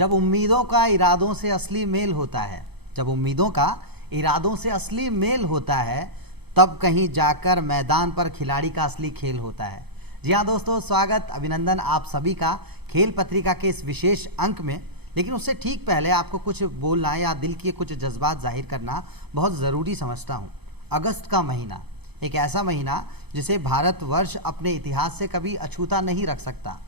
जब उम्मीदों का इरादों से असली मेल होता है, जब उम्मीदों का इरादों से असली मेल होता है, तब कहीं जाकर मैदान पर खिलाड़ी का असली खेल होता है। जी हाँ दोस्तों, स्वागत अभिनंदन आप सभी का खेल पत्रिका के इस विशेष अंक में। लेकिन उससे ठीक पहले आपको कुछ बोलना या दिल के कुछ जज्बात जाहिर करना बहुत ज़रूरी समझता हूँ। अगस्त का महीना एक ऐसा महीना जिसे भारतवर्ष अपने इतिहास से कभी अछूता नहीं रख सकता।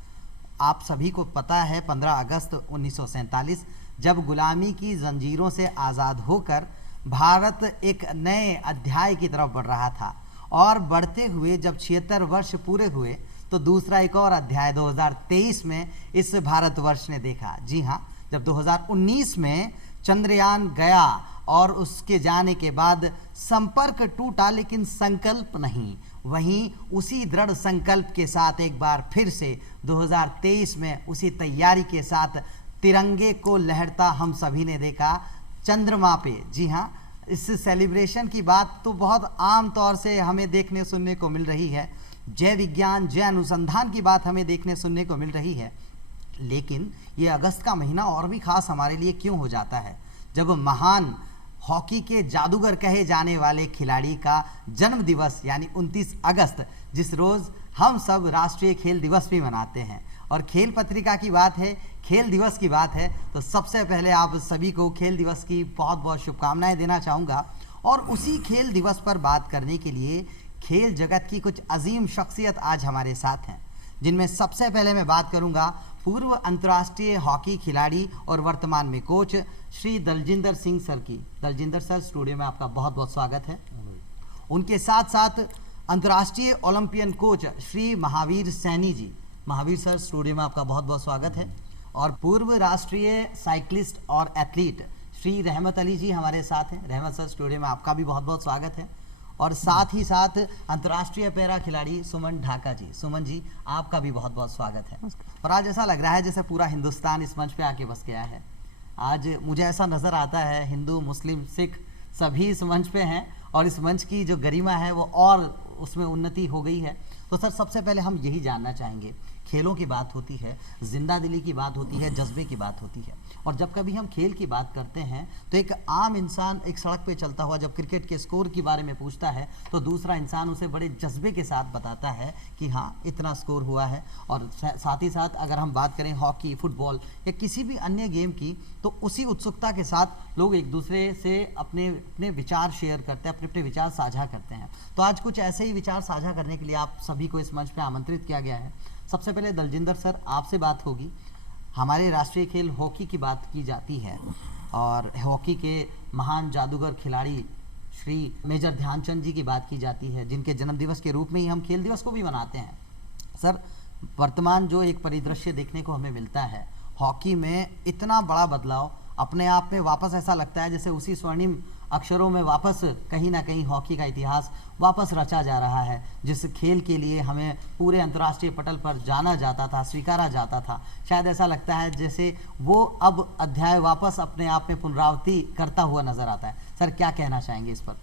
आप सभी को पता है 15 अगस्त 1947 जब गुलामी की जंजीरों से आज़ाद होकर भारत एक नए अध्याय की तरफ बढ़ रहा था, और बढ़ते हुए जब 76 वर्ष पूरे हुए तो दूसरा एक और अध्याय 2023 में इस भारतवर्ष ने देखा। जी हाँ, जब 2019 में चंद्रयान गया और उसके जाने के बाद संपर्क टूटा लेकिन संकल्प नहीं। वहीं उसी दृढ़ संकल्प के साथ एक बार फिर से 2023 में उसी तैयारी के साथ तिरंगे को लहरता हम सभी ने देखा चंद्रमा पे। जी हाँ, इस सेलिब्रेशन की बात तो बहुत आम तौर से हमें देखने सुनने को मिल रही है। जय विज्ञान, जय अनुसंधान की बात हमें देखने सुनने को मिल रही है। लेकिन ये अगस्त का महीना और भी खास हमारे लिए क्यों हो जाता है, जब महान हॉकी के जादूगर कहे जाने वाले खिलाड़ी का जन्म दिवस यानी 29 अगस्त, जिस रोज़ हम सब राष्ट्रीय खेल दिवस भी मनाते हैं। और खेल पत्रिका की बात है, खेल दिवस की बात है, तो सबसे पहले आप सभी को खेल दिवस की बहुत बहुत शुभकामनाएं देना चाहूँगा। और उसी खेल दिवस पर बात करने के लिए खेल जगत की कुछ अजीम शख्सियत आज हमारे साथ हैं, जिनमें सबसे पहले मैं बात करूंगा पूर्व अंतर्राष्ट्रीय हॉकी खिलाड़ी और वर्तमान में कोच श्री दलजिंदर सिंह सर की। दलजिंदर सर, स्टूडियो में आपका बहुत बहुत स्वागत है। उनके साथ साथ अंतर्राष्ट्रीय Olympian coach Shri Mahavir Saini ji. Mahavir sir, studio में आपका बहुत बहुत स्वागत है। और पूर्व राष्ट्रीय साइकिलिस्ट और एथलीट श्री रहमत अली जी हमारे साथ हैं। रहमत सर, स्टूडियो में आपका भी बहुत बहुत स्वागत है। और साथ ही साथ अंतर्राष्ट्रीय पैरा खिलाड़ी सुमन ढाका जी। सुमन जी, आपका भी बहुत बहुत स्वागत है। और आज ऐसा लग रहा है जैसे पूरा हिंदुस्तान इस मंच पे आके बस गया है। आज मुझे ऐसा नज़र आता है हिंदू, मुस्लिम, सिख सभी इस मंच पे हैं, और इस मंच की जो गरिमा है वो और उसमें उन्नति हो गई है। तो सर, सबसे पहले हम यही जानना चाहेंगे, खेलों की बात होती है, जिंदा दिली की बात होती है, जज्बे की बात होती है, और जब कभी हम खेल की बात करते हैं तो एक आम इंसान एक सड़क पे चलता हुआ जब क्रिकेट के स्कोर के बारे में पूछता है तो दूसरा इंसान उसे बड़े जज्बे के साथ बताता है कि हाँ, इतना स्कोर हुआ है। और साथ ही साथ अगर हम बात करें हॉकी, फुटबॉल या किसी भी अन्य गेम की, तो उसी उत्सुकता के साथ लोग एक दूसरे से अपने अपने विचार शेयर करते हैं, अपने अपने विचार साझा करते हैं। तो आज कुछ ऐसे ही विचार साझा करने के लिए आप सभी को इस मंच पर आमंत्रित किया गया है। सबसे पहले दलजिंदर सर, आपसे बात होगी। हमारे राष्ट्रीय खेल हॉकी की बात की जाती है, और हॉकी के महान जादूगर खिलाड़ी श्री मेजर ध्यानचंद जी की बात की जाती है, जिनके जन्मदिवस के रूप में ही हम खेल दिवस को भी मनाते हैं। सर, वर्तमान जो एक परिदृश्य देखने को हमें मिलता है, हॉकी में इतना बड़ा बदलाव अपने आप में वापस ऐसा लगता है जैसे उसी स्वर्णिम अक्षरों में वापस कहीं ना कहीं हॉकी का इतिहास वापस रचा जा रहा है। जिस खेल के लिए हमें पूरे अंतर्राष्ट्रीय पटल पर जाना जाता था, स्वीकारा जाता था, शायद ऐसा लगता है जैसे वो अब अध्याय वापस अपने आप में पुनरावृत्ति करता हुआ नजर आता है। सर, क्या कहना चाहेंगे इस पर?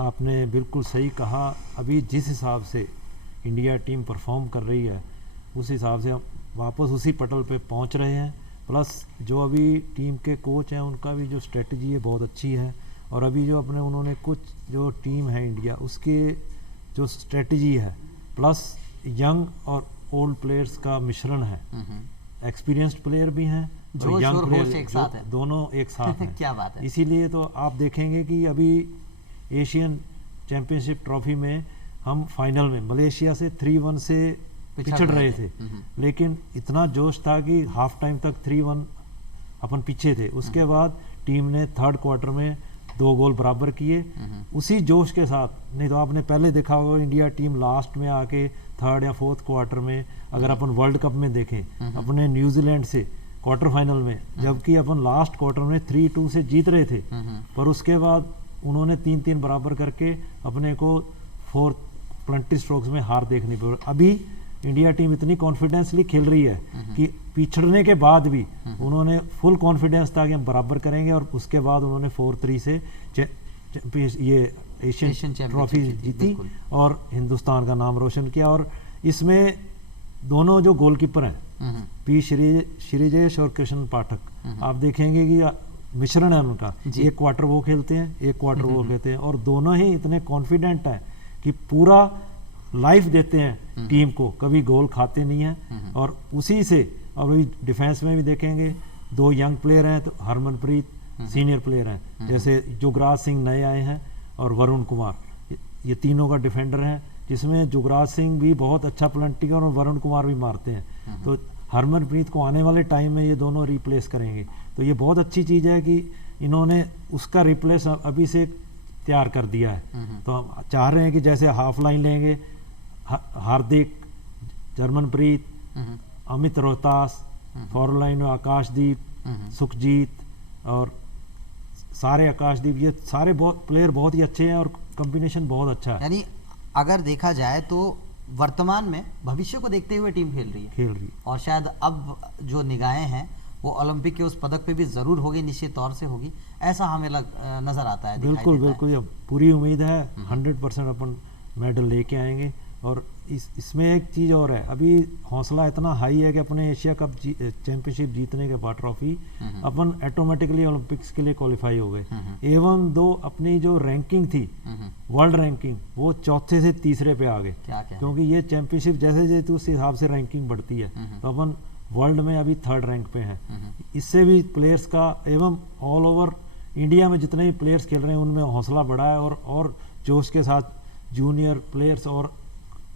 आपने बिल्कुल सही कहा। अभी जिस हिसाब से इंडिया टीम परफॉर्म कर रही है, उस हिसाब से हम वापस उसी पटल पे पहुंच रहे हैं। प्लस जो अभी टीम के कोच हैं, उनका भी जो स्ट्रेटजी है बहुत अच्छी है। और अभी जो उन्होंने कुछ जो टीम है इंडिया, उसके जो स्ट्रेटजी है, प्लस यंग और ओल्ड प्लेयर्स का मिश्रण है। एक्सपीरियंस्ड प्लेयर भी हैं और यंग प्लेयर, दोनों एक साथ हैं। क्या बात है। इसीलिए तो आप देखेंगे कि अभी एशियन चैंपियनशिप ट्रॉफी में हम फाइनल में मलेशिया से 3-1 से पिछड़ रहे थे, लेकिन इतना जोश था कि हाफ टाइम तक 3-1 अपन पीछे थे। उसके बाद टीम ने थर्ड क्वार्टर में 2 गोल बराबर किए उसी जोश के साथ। नहीं तो आपने पहले देखा होगा इंडिया टीम लास्ट में आके थर्ड या फोर्थ क्वार्टर में, अगर अपन वर्ल्ड कप में देखें, अपने न्यूजीलैंड से क्वार्टर फाइनल में, जबकि अपन लास्ट क्वार्टर में 3-2 से जीत रहे थे, पर उसके बाद उन्होंने 3-3 बराबर करके अपने को 420 स्ट्रोक्स में हार देखनी पड़ी। अभी इंडिया टीम इतनी कॉन्फिडेंसली खेल रही है कि पिछड़ने के बाद भी उन्होंने फुल कॉन्फिडेंस था कि हम बराबर करेंगे, और उसके बाद उन्होंने 4-3 से ये एशियन ट्रॉफी जीती और हिंदुस्तान का नाम रोशन किया। और इसमें दोनों जो गोलकीपर हैं पी श्रीजेश और कृष्ण पाठक, आप देखेंगे कि मिश्रण है उनका, एक क्वार्टर वो खेलते हैं, एक क्वार्टर वो खेलते हैं, और दोनों ही इतने कॉन्फिडेंट हैं कि पूरा लाइफ देते हैं टीम को, कभी गोल खाते नहीं हैं। और उसी से अब अभी डिफेंस में भी देखेंगे 2 यंग प्लेयर हैं, तो हरमनप्रीत सीनियर प्लेयर हैं, जैसे जुगराज सिंह नए आए हैं और वरुण कुमार, ये तीनों का डिफेंडर हैं, जिसमें जुगराज सिंह भी बहुत अच्छा प्लंटिंग और वरुण कुमार भी मारते हैं। तो हरमनप्रीत को आने वाले टाइम में ये दोनों रिप्लेस करेंगे, तो ये बहुत अच्छी चीज़ है कि इन्होंने उसका रिप्लेस अभी से तैयार कर दिया है। तो हम चाह रहे हैं कि जैसे हाफ लाइन लेंगे, हार्दिक, जर्मनप्रीत, अमित रोहतास, फॉरवर्ड लाइन में आकाशदीप, सुखजीत और सारे आकाशदीप, ये सारे प्लेयर बहुत ही अच्छे हैं और कॉम्बिनेशन बहुत अच्छा है। यानी अगर देखा जाए तो वर्तमान में भविष्य को देखते हुए टीम खेल रही है और शायद अब जो निगाहें हैं वो ओलंपिक के उस पदक पे भी जरूर होगी, निश्चित तौर से होगी, ऐसा हमें नजर आता है। बिल्कुल बिल्कुल, ये पूरी उम्मीद है 100% अपन मेडल लेके आएंगे। और इसमें एक चीज़ और है, अभी हौसला इतना हाई है कि अपने एशिया कप चैंपियनशिप जीतने के बाद ट्रॉफी अपन ऑटोमेटिकली ओलंपिक्स के लिए क्वालिफाई हो गए। एवं दो अपनी जो रैंकिंग थी, वर्ल्ड रैंकिंग, वो 4थे से 3रे पे आ गए, क्योंकि ये चैंपियनशिप जैसे जैसे उस हिसाब से रैंकिंग बढ़ती है, तो अपन वर्ल्ड में अभी 3rd रैंक पे हैं। इससे भी प्लेयर्स का एवं ऑल ओवर इंडिया में जितने भी प्लेयर्स खेल रहे हैं उनमें हौसला बढ़ा है, और जोश के साथ जूनियर प्लेयर्स और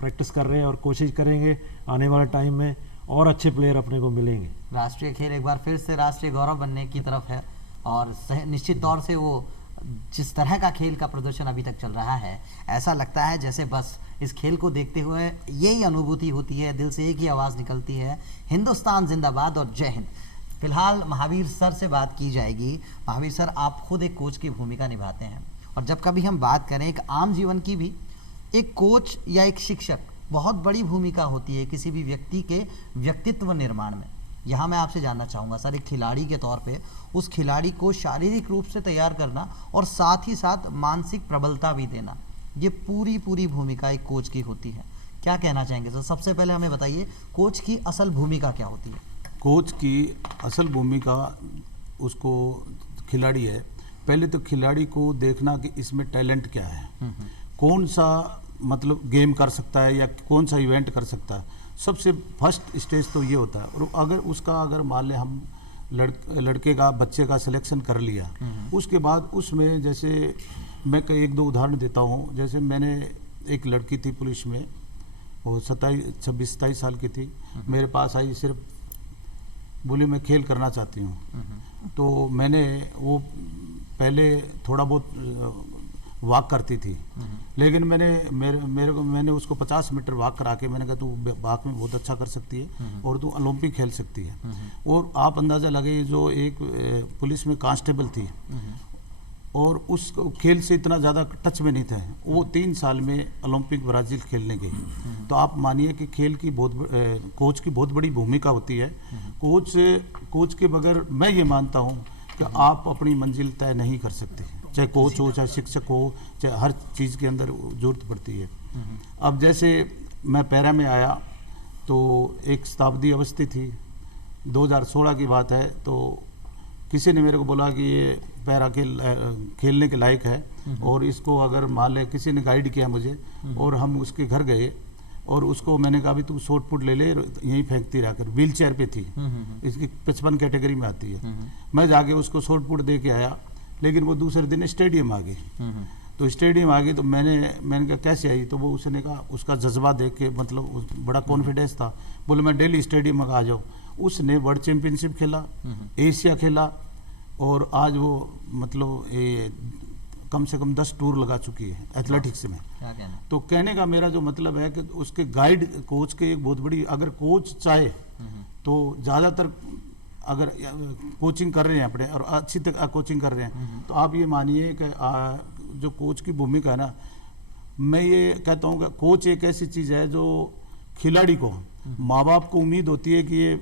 प्रैक्टिस कर रहे हैं और कोशिश करेंगे आने वाले टाइम में और अच्छे प्लेयर अपने को मिलेंगे। राष्ट्रीय खेल एक बार फिर से राष्ट्रीय गौरव बनने की तरफ है और निश्चित तौर से वो जिस तरह का खेल का प्रदर्शन अभी तक चल रहा है, ऐसा लगता है जैसे बस इस खेल को देखते हुए यही अनुभूति होती है, दिल से एक ही आवाज़ निकलती है, हिंदुस्तान जिंदाबाद और जय हिंद। फिलहाल महावीर सर से बात की जाएगी। महावीर सर, आप खुद एक कोच की भूमिका निभाते हैं और जब कभी हम बात करें एक आम जीवन की भी, एक कोच या एक शिक्षक बहुत बड़ी भूमिका होती है किसी भी व्यक्ति के व्यक्तित्व निर्माण में। यहाँ मैं आपसे जानना चाहूँगा सर, एक खिलाड़ी के तौर पे उस खिलाड़ी को शारीरिक रूप से तैयार करना और साथ ही साथ मानसिक प्रबलता भी देना, ये पूरी भूमिका एक कोच की होती है। क्या कहना चाहेंगे सर? सबसे पहले हमें बताइए, कोच की असल भूमिका क्या होती है? कोच की असल भूमिका उसको खिलाड़ी है, पहले तो खिलाड़ी को देखना कि इसमें टैलेंट क्या है, कौन सा मतलब गेम कर सकता है या कौन सा इवेंट कर सकता है। सबसे फर्स्ट स्टेज तो ये होता है। और अगर मान लें हम लड़के का, बच्चे का सिलेक्शन कर लिया, उसके बाद उसमें जैसे मैं एक दो उदाहरण देता हूँ। जैसे मैंने एक लड़की थी पुलिस में, वो 26-27 साल की थी, मेरे पास आई, सिर्फ बोले मैं खेल करना चाहती हूँ। तो मैंने वो पहले थोड़ा बहुत वॉक करती थी, लेकिन मैंने उसको 50 मीटर वॉक करा के मैंने कहा तू वॉक में बहुत अच्छा कर सकती है और तू ओलंपिक खेल सकती है। और आप अंदाज़ा लगे, जो एक पुलिस में कांस्टेबल थी और उस खेल से इतना ज़्यादा टच में नहीं था, वो 3 साल में ओलंपिक ब्राज़ील खेलने गई। तो आप मानिए कि खेल की कोच की बहुत बड़ी भूमिका होती है। कोच के बगैर मैं ये मानता हूँ कि आप अपनी मंजिल तय नहीं कर सकते, चाहे कोच हो, चाहे शिक्षक हो, चाहे हर चीज़ के अंदर ज़रूरत पड़ती है। अब जैसे मैं पैरा में आया तो एक शताब्दी अवस्थी थी, 2016 की बात है। तो किसी ने मेरे को बोला कि ये पैरा खेलने के लायक है और इसको अगर मान ले, किसी ने गाइड किया मुझे और हम उसके घर गए और उसको मैंने कहा भी तू शॉर्ट पुट ले ले, यहीं फेंकती रह कर। व्हील चेयर पे थी, इसकी 55 कैटेगरी में आती है। मैं जाके उसको शॉर्ट पुट दे के आया, लेकिन वो दूसरे दिन स्टेडियम आ गई। तो स्टेडियम आ गई तो मैंने कहा कैसे आई? तो वो उसने कहा, उसका जज्बा देख के मतलब बड़ा कॉन्फिडेंस था, बोले मैं डेली स्टेडियम में आ जाऊँ। उसने वर्ल्ड चैंपियनशिप खेला, एशिया खेला और आज वो मतलब ये कम से कम 10 टूर लगा चुकी है एथलेटिक्स में। तो कहने का मेरा जो मतलब है कि उसके गाइड कोच के एक बहुत बड़ी, अगर कोच चाहे तो ज़्यादातर अगर कोचिंग कर रहे हैं अपने और अच्छी तक कोचिंग कर रहे हैं, तो आप ये मानिए कि जो कोच की भूमिका है ना, मैं ये कहता हूँ कि कोच एक ऐसी चीज़ है जो खिलाड़ी को, माँ बाप को उम्मीद होती है कि ये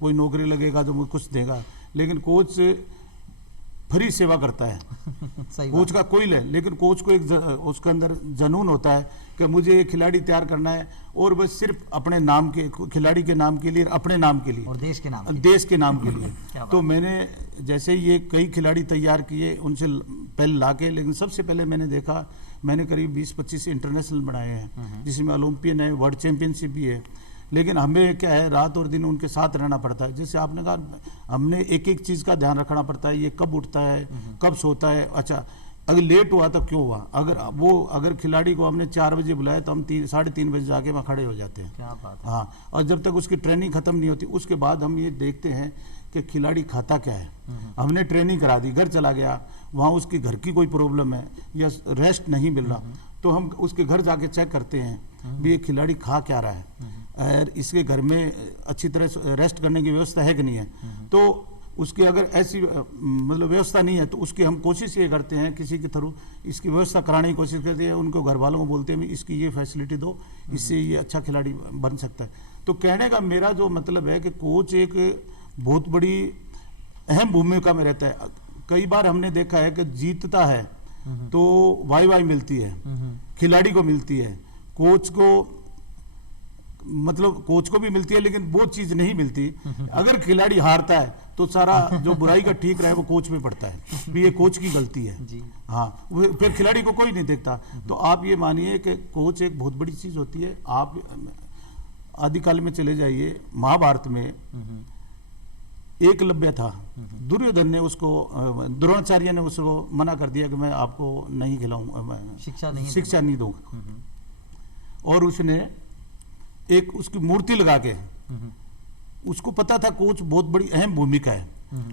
कोई नौकरी लगेगा जो मुझे कुछ देगा, लेकिन कोच फ्री सेवा करता है। सही कोच बात। का कोई ले, लेकिन कोच को उसके अंदर जनून होता है कि मुझे ये खिलाड़ी तैयार करना है, और बस सिर्फ अपने नाम के, खिलाड़ी के नाम के लिए, अपने नाम के लिए और देश के नाम पे। देश के नाम के लिए। क्या बात तो मैंने जैसे ये कई खिलाड़ी तैयार किए उनसे पहले लाके, लेकिन सबसे पहले मैंने देखा, मैंने करीब 20-25 इंटरनेशनल बनाए हैं, जिसमें ओलंपियन है, वर्ल्ड चैंपियनशिप भी है। लेकिन हमें क्या है, रात और दिन उनके साथ रहना पड़ता है। जैसे आपने कहा, हमने एक एक चीज़ का ध्यान रखना पड़ता है, ये कब उठता है, कब सोता है। अच्छा, अगर लेट हुआ तो क्यों हुआ, अगर खिलाड़ी को हमने 4 बजे बुलाया तो हम 3-3:30 बजे जाके वहाँ खड़े हो जाते हैं। क्या बात है। हाँ, और जब तक उसकी ट्रेनिंग खत्म नहीं होती, उसके बाद हम ये देखते हैं कि खिलाड़ी खाता क्या है। हमने ट्रेनिंग करा दी, घर चला गया, वहाँ उसके घर की कोई प्रॉब्लम है या रेस्ट नहीं मिल रहा, तो हम उसके घर जाके चेक करते हैं भी ये खिलाड़ी खा क्या रहा है, और इसके घर में अच्छी तरह रेस्ट करने की व्यवस्था है कि नहीं है। तो उसकी अगर ऐसी मतलब व्यवस्था नहीं है तो उसकी हम कोशिश ये करते हैं, किसी के थ्रू इसकी व्यवस्था कराने की कोशिश करते हैं, उनको घर वालों को बोलते हैं इसकी ये फैसिलिटी दो, इससे ये अच्छा खिलाड़ी बन सकता है। तो कहने का मेरा जो मतलब है कि कोच एक बहुत बड़ी अहम भूमिका में रहता है। कई बार हमने देखा है कि जीतता है तो वाई मिलती है, खिलाड़ी को मिलती है, कोच को भी मिलती है, लेकिन वो चीज नहीं मिलती। अगर खिलाड़ी हारता है तो सारा जो बुराई का ठीक रहा है वो कोच में पड़ता है, भी ये कोच की गलती है जी। हाँ, फिर खिलाड़ी को कोई नहीं देखता। तो आप ये मानिए कि कोच एक बहुत बड़ी चीज होती है। आप आदिकाल में चले जाइए, महाभारत में एकलव्य था, दुर्योधन ने उसको, द्रोणाचार्य ने उसको मना कर दिया कि मैं आपको नहीं खिलाऊंगा, शिक्षा नहीं दूंगा, और उसने एक उसकी मूर्ति लगा के, उसको पता था कोच बहुत बड़ी अहम भूमिका है,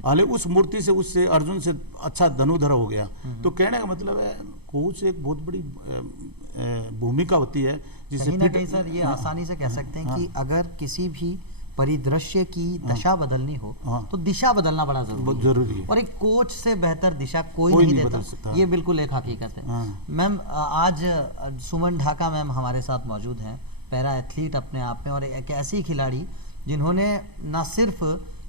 हालांकि उस मूर्ति से उससे अर्जुन से अच्छा धनुधर हो गया। तो कहने का मतलब है कोच एक बहुत बड़ी भूमिका होती है, जिसे कहीं ना कहीं सर ये आसानी से कह सकते हैं कि अगर किसी भी परिदृश्य की दशा बदलनी हो तो दिशा बदलना बड़ा जरूरी है, और एक कोच से बेहतर दिशा कोई नहीं देता। ये बिल्कुल एक हकीकत है। मैम, आज सुमन ढाका मैम हमारे साथ मौजूद हैं, पैरा एथलीट अपने आप में, और एक ऐसी खिलाड़ी जिन्होंने न सिर्फ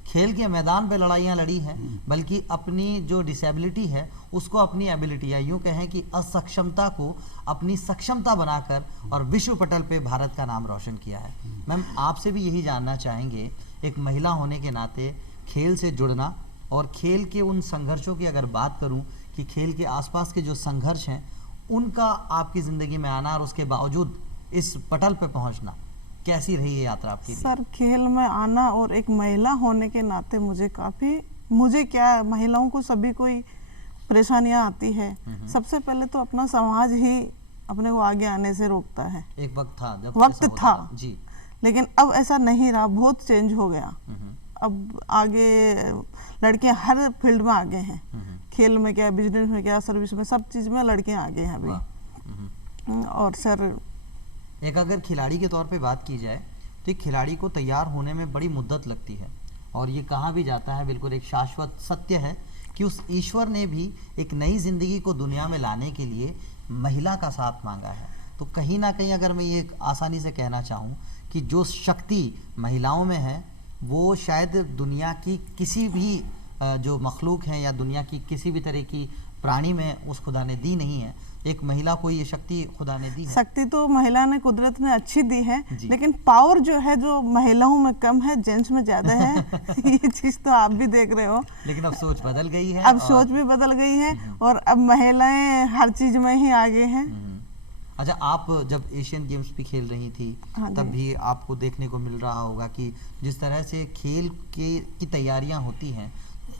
खेल के मैदान पे लड़ाइयाँ लड़ी हैं, बल्कि अपनी जो डिसेबिलिटी है उसको अपनी एबिलिटी, या यूँ कहें कि असक्षमता को अपनी सक्षमता बनाकर और विश्व पटल पे भारत का नाम रोशन किया है। मैम, आपसे भी यही जानना चाहेंगे, एक महिला होने के नाते खेल से जुड़ना और खेल के उन संघर्षों की अगर बात करूं कि खेल के आसपास के जो संघर्ष हैं उनका आपकी ज़िंदगी में आना और उसके बावजूद इस पटल पे पहुंचना, कैसी रही है यात्रा आपकी? सर, खेल में आना और एक महिला होने के नाते मुझे क्या, महिलाओं को सभी कोई परेशानियां आती है। सबसे पहले तो अपना समाज ही अपने को आगे आने से रोकता है। एक वक्त था जब वक्त था जी, लेकिन अब ऐसा नहीं रहा, बहुत चेंज हो गया। अब आगे लड़कियां हर फील्ड में आगे हैं, खेल में क्या, बिजनेस में क्या, सर्विस में, सब चीज में लड़कियां आगे हैं अभी। और सर, एक अगर खिलाड़ी के तौर पे बात की जाए तो एक खिलाड़ी को तैयार होने में बड़ी मुद्दत लगती है, और ये कहा भी जाता है, बिल्कुल एक शाश्वत सत्य है कि उस ईश्वर ने भी एक नई जिंदगी को दुनिया में लाने के लिए महिला का साथ मांगा है। तो कहीं ना कहीं अगर मैं ये आसानी से कहना चाहूँ कि जो शक्ति महिलाओं में है वो शायद दुनिया की किसी भी जो मखलूक हैं या दुनिया की किसी भी तरह की प्राणी में उस खुदा ने दी नहीं है, एक महिला को ये शक्ति खुदा ने दी है। शक्ति तो महिला ने, कुदरत ने अच्छी दी है, लेकिन पावर जो है जो महिलाओं में कम है, जेंट्स में ज्यादा है। ये चीज तो आप भी देख रहे हो। लेकिन अब सोच बदल गई है, अब सोच भी बदल गई है, और अब महिलाएं हर चीज में ही आगे हैं। अच्छा, आप जब एशियन गेम्स भी खेल रही थी तब भी आपको देखने को मिल रहा होगा कि जिस तरह से खेल की तैयारियां होती हैं,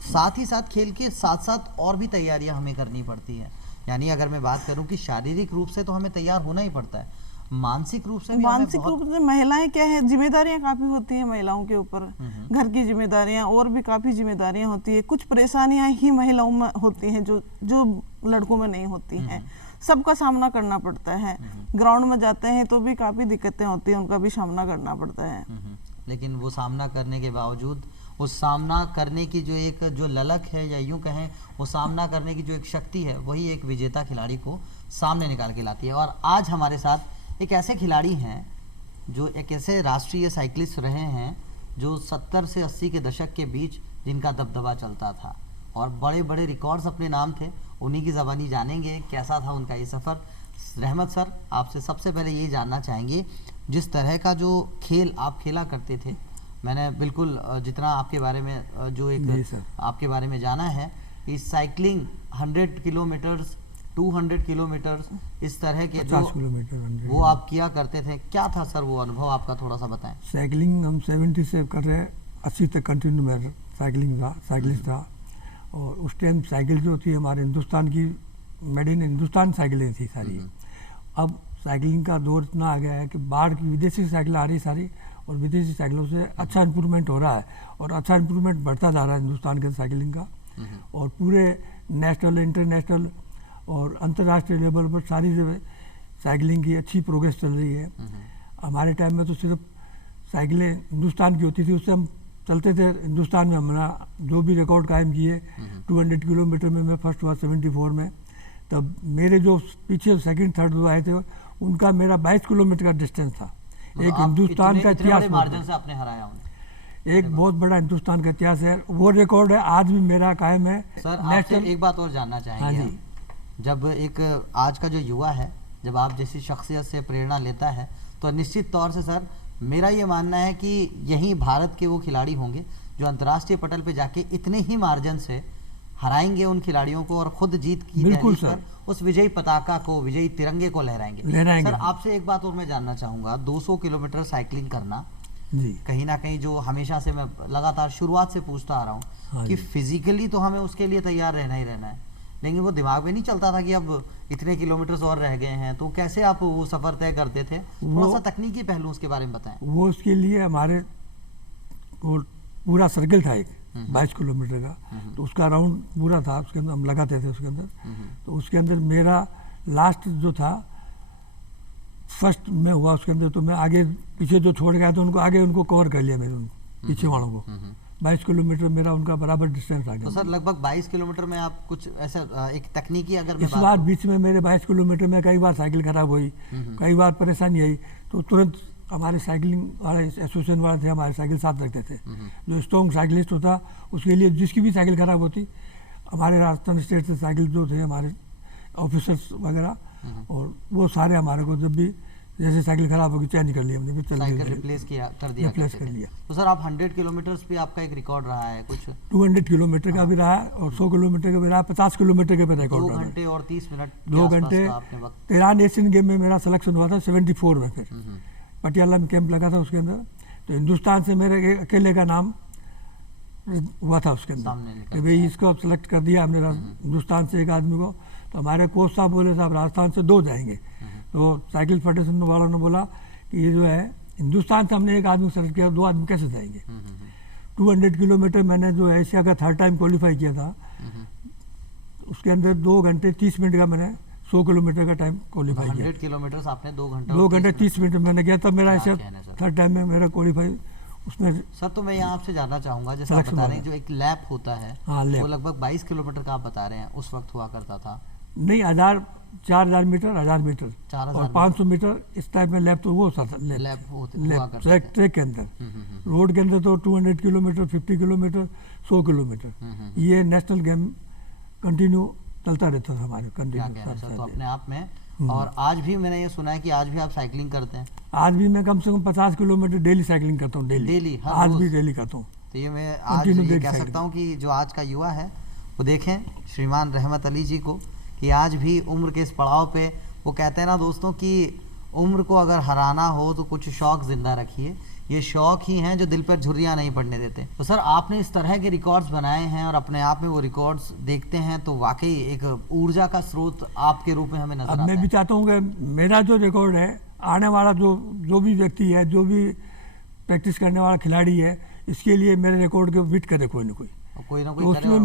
साथ ही साथ खेल के साथ साथ और भी तैयारियां हमें करनी पड़ती हैं। यानी अगर मैं बात करूं कि शारीरिक रूप से तो हमें तैयार होना ही पड़ता है, मानसिक रूप से भी मानसिक रूप से महिलाएं क्या है, जिम्मेदारियां काफी होती हैं महिलाओं के ऊपर, घर की जिम्मेदारियां और भी काफी जिम्मेदारियां होती है। कुछ परेशानियां ही महिलाओं में होती हैं जो लड़कों में नहीं होती हैं। सबका सामना करना पड़ता है। ग्राउंड में जाते हैं तो भी काफी दिक्कतें होती हैं, उनका भी सामना करना पड़ता है। लेकिन वो सामना करने के बावजूद उस सामना करने की जो ललक है, या यूं कहें वो सामना करने की जो एक शक्ति है, वही एक विजेता खिलाड़ी को सामने निकाल के लाती है। और आज हमारे साथ एक ऐसे खिलाड़ी हैं जो एक ऐसे राष्ट्रीय साइकिलिस्ट रहे हैं जो 70 से 80 के दशक के बीच जिनका दबदबा चलता था, और बड़े बड़े रिकॉर्ड्स अपने नाम थे, उन्हीं की ज़बानी जानेंगे कैसा था उनका ये सफ़र। रहमत सर, आपसे सबसे पहले ये जानना चाहेंगे, जिस तरह का जो खेल आप खेला करते थे, मैंने बिल्कुल जितना आपके बारे में जो एक आपके बारे में जाना है, इस साइकिलिंग 100 किलोमीटर्स 200 किलोमीटर्स इस तरह के 50 किलोमीटर वो आप किया करते थे, क्या था सर वो अनुभव आपका, थोड़ा सा बताएं। साइकिलिंग हम 70 से कर रहे हैं, 80 तक कंटिन्यू में साइकिलिस्ट था। और उस टाइम साइकिल जो थी हमारे हिंदुस्तान की, मेड इन हिंदुस्तान साइकिलें थी सारी। अब साइकिलिंग का दौर इतना आ गया है कि बाहर की विदेशी साइकिल आ रही सारी, और विदेशी साइकिलों से अच्छा इम्प्रूवमेंट हो रहा है, और अच्छा इम्प्रूवमेंट बढ़ता जा रहा है हिंदुस्तान के साइकिलिंग का। और पूरे नेशनल, इंटरनेशनल और अंतर्राष्ट्रीय लेवल पर सारी जगह साइकिलिंग की अच्छी प्रोग्रेस चल रही है। हमारे टाइम में तो सिर्फ साइकिलें हिंदुस्तान की होती थी, उससे हम चलते थे। हिंदुस्तान में हमारा जो भी रिकॉर्ड कायम किए, 200 किलोमीटर में मैं फर्स्ट हुआ 74 में। तब मेरे जो पीछे सेकंड थर्ड जो आए थे, उनका मेरा 22 किलोमीटर का डिस्टेंस था। एक हिंदुस्तान का इतिहास मार्जिन से आपने हराया उन्हें, एक बहुत बड़ा हिंदुस्तान का इतिहास है, वो रिकॉर्ड है आज भी मेरा कायम है। सर आपसे एक बात और जानना चाहेंगे हम, जब एक आज का जो युवा है, जब आप जैसी शख्सियत से प्रेरणा लेता है, तो निश्चित तौर से सर मेरा ये मानना है कि यही भारत के वो खिलाड़ी होंगे जो अंतर्राष्ट्रीय पटल पे जाके इतने ही मार्जिन से हराएंगे उन खिलाड़ियों को, और खुद जीत की दहलीज पर उस विजयी पताका को, विजयी तिरंगे को लहराएंगे। सर आपसे एक बात और मैं जानना चाहूँगा, 200 किलोमीटर साइकिलिंग करना जी, कहीं ना कहीं जो हमेशा से मैं लगातार शुरुआत से पूछता आ रहा हूँ कि फिजिकली तो हमें उसके लिए तैयार रहना ही रहना है, लेकिन वो दिमाग में नहीं चलता था कि अब इतने किलोमीटर्स और रह गए हैं, तो कैसे आप वो सफ़र तय करते थे? थोड़ा सा तकनीकी पहलू उसके बारे में बताएं। वो उसके लिए हमारे वो पूरा सर्कल था एक 22 किलोमीटर का, तो उसका राउंड पूरा था, उसके अंदर हम लगाते थे उसके अंदर। तो उसके अंदर मेरा लास्ट जो था फर्स्ट में हुआ उसके अंदर, तो मैं आगे पीछे जो छोड़ गया था उनको आगे उनको कवर कर लिया मेरे पीछे वालों को। 22 किलोमीटर मेरा उनका बराबर डिस्टेंस आ गया। तो सर लगभग 22 किलोमीटर में आप कुछ ऐसा एक तकनीकी अगर इस बार बीच में मेरे 22 किलोमीटर में कई बार साइकिल खराब हुई, कई बार परेशानी आई, तो तुरंत हमारे साइकिलिंग वाले एसोसिएशन वाले थे, हमारे साइकिल साथ रखते थे। जो स्ट्रॉन्ग साइकिलिस्ट होता उसके लिए जिसकी भी साइकिल खराब होती, हमारे राजस्थान स्टेट से साइकिल जो थे हमारे ऑफिसर्स वगैरह, और वो सारे हमारे को जब भी जैसे साइकिल खराब होगी चेंज कर लिया, हमने भी साइकिल रिप्लेस कर दिया। तो सर आप 100 किलोमीटर्स पे आपका एक रिकॉर्ड रहा है, कुछ 200 किलोमीटर का भी रहा है और 100 किलोमीटर का भी रहा है, 50 किलोमीटर का भी रिकॉर्ड रहा है। 2 घंटे और 30 मिनट 2 घंटे 13 एशियन गेम में मेरा सिलेक्शन हुआ था 74 में। फिर पटियाला में कैंप लगा था उसके अंदर, तो हिंदुस्तान से मेरे अकेले का नाम हुआ था उसके अंदर कि भाई इसको सेलेक्ट कर दिया हमने हिंदुस्तान से एक आदमी को। तो हमारे कोच साहब बोले साहब राजस्थान से 2 जाएंगे, तो साइकिल फेडरेशन वालों ने बोला कि ये जो है हिंदुस्तान से हमने एक आदमी सेलेक्ट किया, 2 आदमी कैसे जाएंगे। 200 किलोमीटर मैंने जो एशिया का 3rd टाइम क्वालिफाई किया था, उसके अंदर 2 घंटे 30 मिनट का मैंने 100 किलोमीटर का टाइम क्वालिफाई किया। 100 किलोमीटर आपने 2 घंटे 30 मिनट मैंने किया, तब मेरा एशिया 3rd टाइम में मेरा क्वालिफाई उसमें। सर तो मैं यहाँ आपसे जानना चाहूँगा, जैसे आप बता रहे हैं जो एक लैप होता है वो लगभग 22 किलोमीटर का आप बता रहे हैं उस वक्त हुआ करता था। नहीं 4000 मीटर 1000 मीटर और 500 मीटर इस टाइप में लैप, तो वो ट्रैक के अंदर। रोड के अंदर तो 200 किलोमीटर 50 किलोमीटर 100 किलोमीटर ये नेशनल गेम कंटिन्यू चलता रहता था हमारे कंटिन्यू। तो अपने आप में, और आज भी मैंने ये सुना है कि आज भी आप साइकिलिंग करते हैं। आज भी मैं कम से कम 50 किलोमीटर डेली साइकिलिंग करता हूँ, डेली आज भी डेली करता हूँ। तो ये मैं आज ये कह सकता हूँ कि जो आज का युवा है वो देखें श्रीमान रहमत अली जी को, कि आज भी उम्र के इस पड़ाव पे वो कहते हैं ना दोस्तों कि उम्र को अगर हराना हो तो कुछ शौक जिंदा रखिए, ये शौक ही हैं जो दिल पर झुर्रियाँ नहीं पड़ने देते। तो सर आपने इस तरह के रिकॉर्ड्स बनाए हैं और अपने आप में वो रिकॉर्ड्स देखते हैं तो वाकई एक ऊर्जा का स्रोत आपके रूप में हमें नजर आता है। मैं भी चाहता हूँ कि मेरा जो रिकॉर्ड है, आने वाला जो भी व्यक्ति है, जो भी प्रैक्टिस करने वाला खिलाड़ी है, इसके लिए मेरे रिकॉर्ड को बीट करे कोई ना कोई ना कोई। तो उसमें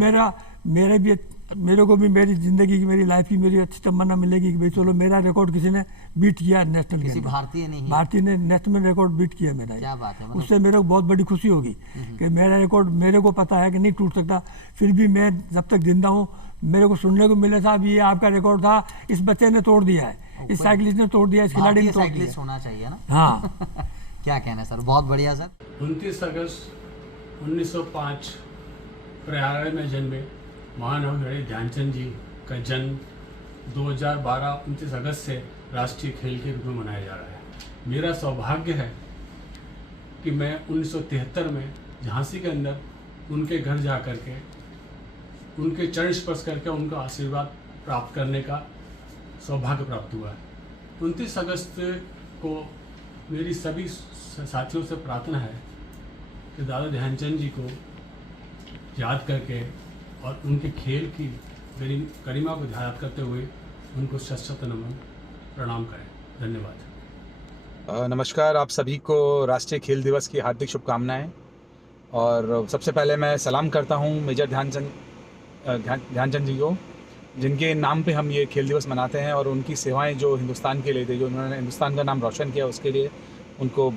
मेरे को भी मेरी जिंदगी की, मेरी लाइफ की मेरी अच्छी तमन्ना मिलेगी कि भाई चलो मेरा रिकॉर्ड किसी ने बीट किया नेशनल, किसी भारतीय ने नेशनल रिकॉर्ड बीट किया मेरा। क्या बात है, उससे मेरे को बहुत बड़ी खुशी होगी कि मेरा रिकॉर्ड मेरे को पता है कि नहीं टूट सकता, फिर भी मैं जब तक जिंदा हूँ मेरे को सुनने को मिले साहब ये आपका रिकॉर्ड था, इस बच्चे ने तोड़ दिया है, इस साइकिलिस्ट ने तोड़ दिया, इस खिलाड़ी ने तोड़ दिया। होना चाहिए ना। हाँ क्या कहना है सर, बहुत बढ़िया सर। 29 अगस्त 1905 प्रयागराज में जन्मे महान खिलाड़ी ध्यानचंद जी का जन्म 2012 29 अगस्त से राष्ट्रीय खेल के रूप में मनाया जा रहा है। मेरा सौभाग्य है कि मैं 1973 में झांसी के अंदर उनके घर जा कर के उनके चरण स्पर्श करके उनका आशीर्वाद प्राप्त करने का सौभाग्य प्राप्त हुआ है। 29 अगस्त को मेरी सभी साथियों से प्रार्थना है कि दादा ध्यानचंद जी को याद करके और उनके खेल की गरिमा को याद करते हुए उनको शत नमन प्रणाम करें। धन्यवाद। नमस्कार, आप सभी को राष्ट्रीय खेल दिवस की हार्दिक शुभकामनाएं। और सबसे पहले मैं सलाम करता हूं मेजर ध्यानचंद जी को, जिनके नाम पे हम ये खेल दिवस मनाते हैं और उनकी सेवाएं जो हिंदुस्तान के लिए थी, जो उन्होंने हिंदुस्तान का नाम रोशन किया, उसके लिए उनको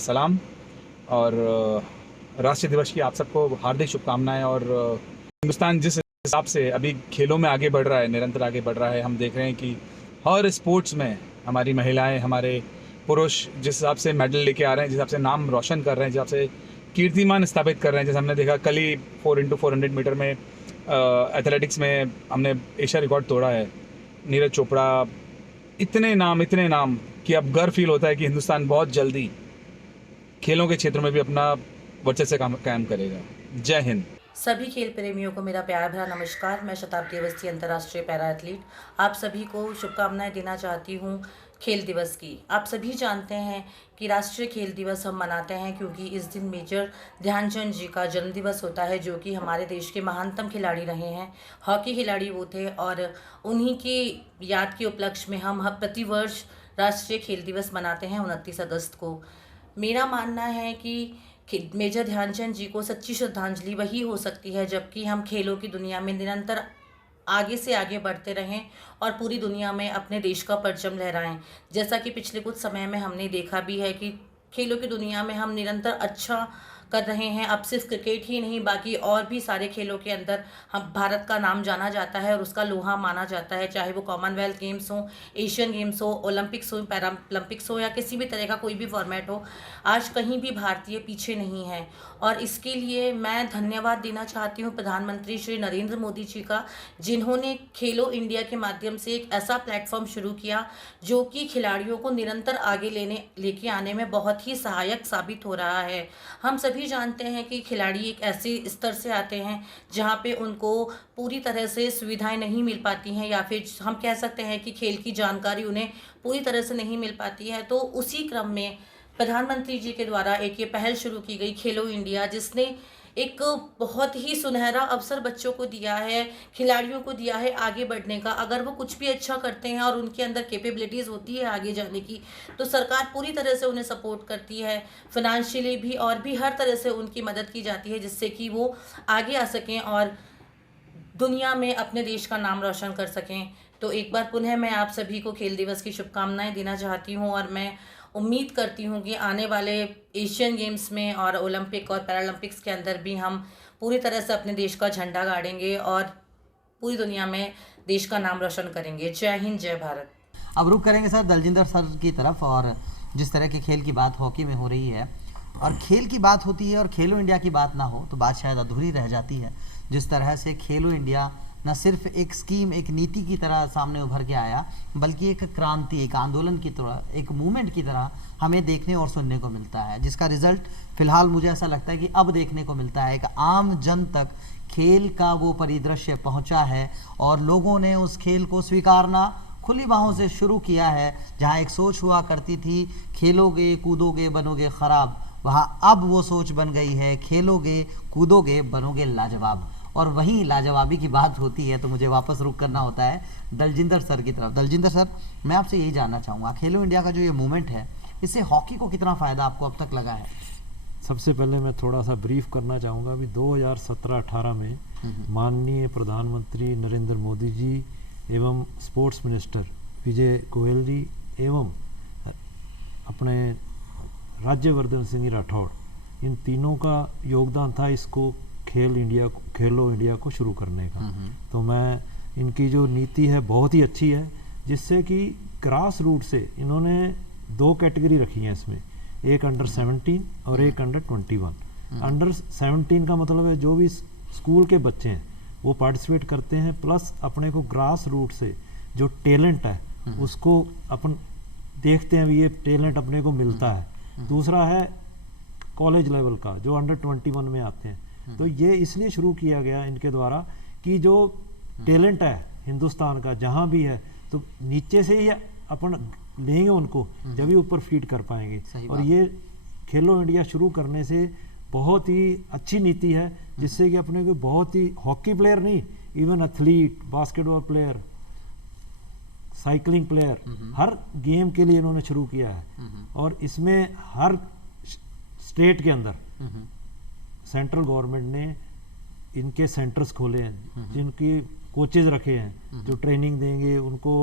सलाम। और राष्ट्रीय दिवस की आप सबको हार्दिक शुभकामनाएं। और हिंदुस्तान जिस हिसाब से अभी खेलों में आगे बढ़ रहा है, निरंतर आगे बढ़ रहा है, हम देख रहे हैं कि हर स्पोर्ट्स में हमारी महिलाएं, हमारे पुरुष जिस हिसाब से मेडल लेके आ रहे हैं, जिस हिसाब से नाम रोशन कर रहे हैं, जिस हिसाब से कीर्तिमान स्थापित कर रहे हैं। जैसे हमने देखा कल ही 4x400 मीटर में एथलेटिक्स में हमने एशिया रिकॉर्ड तोड़ा है, नीरज चोपड़ा। इतने नाम कि अब गर्व फील होता है कि हिंदुस्तान बहुत जल्दी खेलों के क्षेत्र में भी अपना वर्चस्व कायम करेगा। जय हिंद। सभी खेल प्रेमियों को मेरा प्यार भरा नमस्कार। मैं शताब्दी अवस्थी अंतर्राष्ट्रीय पैरा एथलीट आप सभी को शुभकामनाएं देना चाहती हूं खेल दिवस की। आप सभी जानते हैं कि राष्ट्रीय खेल दिवस हम मनाते हैं क्योंकि इस दिन मेजर ध्यानचंद जी का जन्म दिवस होता है, जो कि हमारे देश के महानतम खिलाड़ी रहे हैं। हॉकी खिलाड़ी वो थे और उन्हीं की याद के उपलक्ष्य में हम प्रतिवर्ष राष्ट्रीय खेल दिवस मनाते हैं 29 अगस्त को। मेरा मानना है कि मेजर ध्यानचंद जी को सच्ची श्रद्धांजलि वही हो सकती है जबकि हम खेलों की दुनिया में निरंतर आगे से आगे बढ़ते रहें और पूरी दुनिया में अपने देश का परचम लहराएं। जैसा कि पिछले कुछ समय में हमने देखा भी है कि खेलों की दुनिया में हम निरंतर अच्छा कर रहे हैं। अब सिर्फ क्रिकेट ही नहीं, बाकी और भी सारे खेलों के अंदर हम भारत का नाम जाना जाता है और उसका लोहा माना जाता है, चाहे वो कॉमनवेल्थ गेम्स हो, एशियन गेम्स हो, ओलंपिक्स हो, पैरालंपिक्स हो या किसी भी तरह का कोई भी फॉर्मेट हो। आज कहीं भी भारतीय पीछे नहीं है और इसके लिए मैं धन्यवाद देना चाहती हूँ प्रधानमंत्री श्री नरेंद्र मोदी जी का, जिन्होंने खेलो इंडिया के माध्यम से एक ऐसा प्लेटफॉर्म शुरू किया जो कि खिलाड़ियों को निरंतर आगे लेके आने में बहुत ही सहायक साबित हो रहा है। हम सभी जानते हैं कि खिलाड़ी एक ऐसे स्तर से आते हैं जहां पे उनको पूरी तरह से सुविधाएं नहीं मिल पाती हैं, या फिर हम कह सकते हैं कि खेल की जानकारी उन्हें पूरी तरह से नहीं मिल पाती है। तो उसी क्रम में प्रधानमंत्री जी के द्वारा एक ये पहल शुरू की गई खेलो इंडिया, जिसने एक बहुत ही सुनहरा अवसर बच्चों को दिया है, खिलाड़ियों को दिया है आगे बढ़ने का। अगर वो कुछ भी अच्छा करते हैं और उनके अंदर कैपेबिलिटीज़ होती है आगे जाने की, तो सरकार पूरी तरह से उन्हें सपोर्ट करती है, फाइनेंशियली भी और भी हर तरह से उनकी मदद की जाती है, जिससे कि वो आगे आ सकें और दुनिया में अपने देश का नाम रोशन कर सकें। तो एक बार पुनः मैं आप सभी को खेल दिवस की शुभकामनाएं देना चाहती हूं और मैं उम्मीद करती हूं कि आने वाले एशियन गेम्स में और ओलंपिक और पैरालंपिक्स के अंदर भी हम पूरी तरह से अपने देश का झंडा गाड़ेंगे और पूरी दुनिया में देश का नाम रोशन करेंगे। जय हिंद, जय भारत। अब रुक करेंगे सर दलजिंदर सर की तरफ। और जिस तरह के खेल की बात हॉकी में हो रही है और खेल की बात होती है और खेलो इंडिया की बात ना हो तो बात शायद अधूरी रह जाती है। जिस तरह से खेलो इंडिया न सिर्फ एक स्कीम, एक नीति की तरह सामने उभर के आया, बल्कि एक क्रांति, एक आंदोलन की तरह, एक मूवमेंट की तरह हमें देखने और सुनने को मिलता है, जिसका रिजल्ट फिलहाल मुझे ऐसा लगता है कि अब देखने को मिलता है। एक आम जन तक खेल का वो परिदृश्य पहुंचा है और लोगों ने उस खेल को स्वीकारना खुली बाहों से शुरू किया है। जहां एक सोच हुआ करती थी खेलोगे कूदोगे बनोगे खराब, वहां अब वो सोच बन गई है खेलोगे कूदोगे बनोगे लाजवाब। और वहीं लाजवाबी की बात होती है तो मुझे वापस रुक करना होता है दलजिंदर सर की तरफ। दलजिंदर सर, मैं आपसे यही जानना चाहूँगा, खेलो इंडिया का जो ये मूवमेंट है, इससे हॉकी को कितना फ़ायदा आपको अब तक लगा है? सबसे पहले मैं थोड़ा सा ब्रीफ करना चाहूँगा। अभी 2017-18 में माननीय प्रधानमंत्री नरेंद्र मोदी जी एवं स्पोर्ट्स मिनिस्टर विजय गोयल जी एवं अपने राज्यवर्धन सिंह राठौड़, इन तीनों का योगदान था इसको खेलो इंडिया को शुरू करने का। तो मैं इनकी जो नीति है बहुत ही अच्छी है, जिससे कि ग्रास रूट से इन्होंने 2 कैटेगरी रखी हैं इसमें, एक अंडर 17 और एक अंडर 21। अंडर 17 का मतलब है जो भी स्कूल के बच्चे हैं वो पार्टिसिपेट करते हैं, प्लस अपने को ग्रास रूट से जो टैलेंट है उसको अपन देखते हैं, ये टैलेंट अपने को मिलता है। दूसरा है कॉलेज लेवल का जो अंडर 21 में आते हैं, तो ये इसलिए शुरू किया गया इनके द्वारा कि जो टैलेंट है हिंदुस्तान का जहाँ भी है, तो नीचे से ही अपन लेंगे उनको, जब भी ऊपर फीड कर पाएंगे। और ये खेलो इंडिया शुरू करने से बहुत ही अच्छी नीति है, जिससे कि अपने को बहुत ही हॉकी प्लेयर नहीं, even athlete, basketball player, cycling player, हर गेम के लिए इन्होंने शुरू किया है। और इसमें हर स्टेट के अंदर सेंट्रल गवर्नमेंट ने इनके सेंटर्स खोले हैं, जिनकी कोचेज रखे हैं, जो ट्रेनिंग देंगे, उनको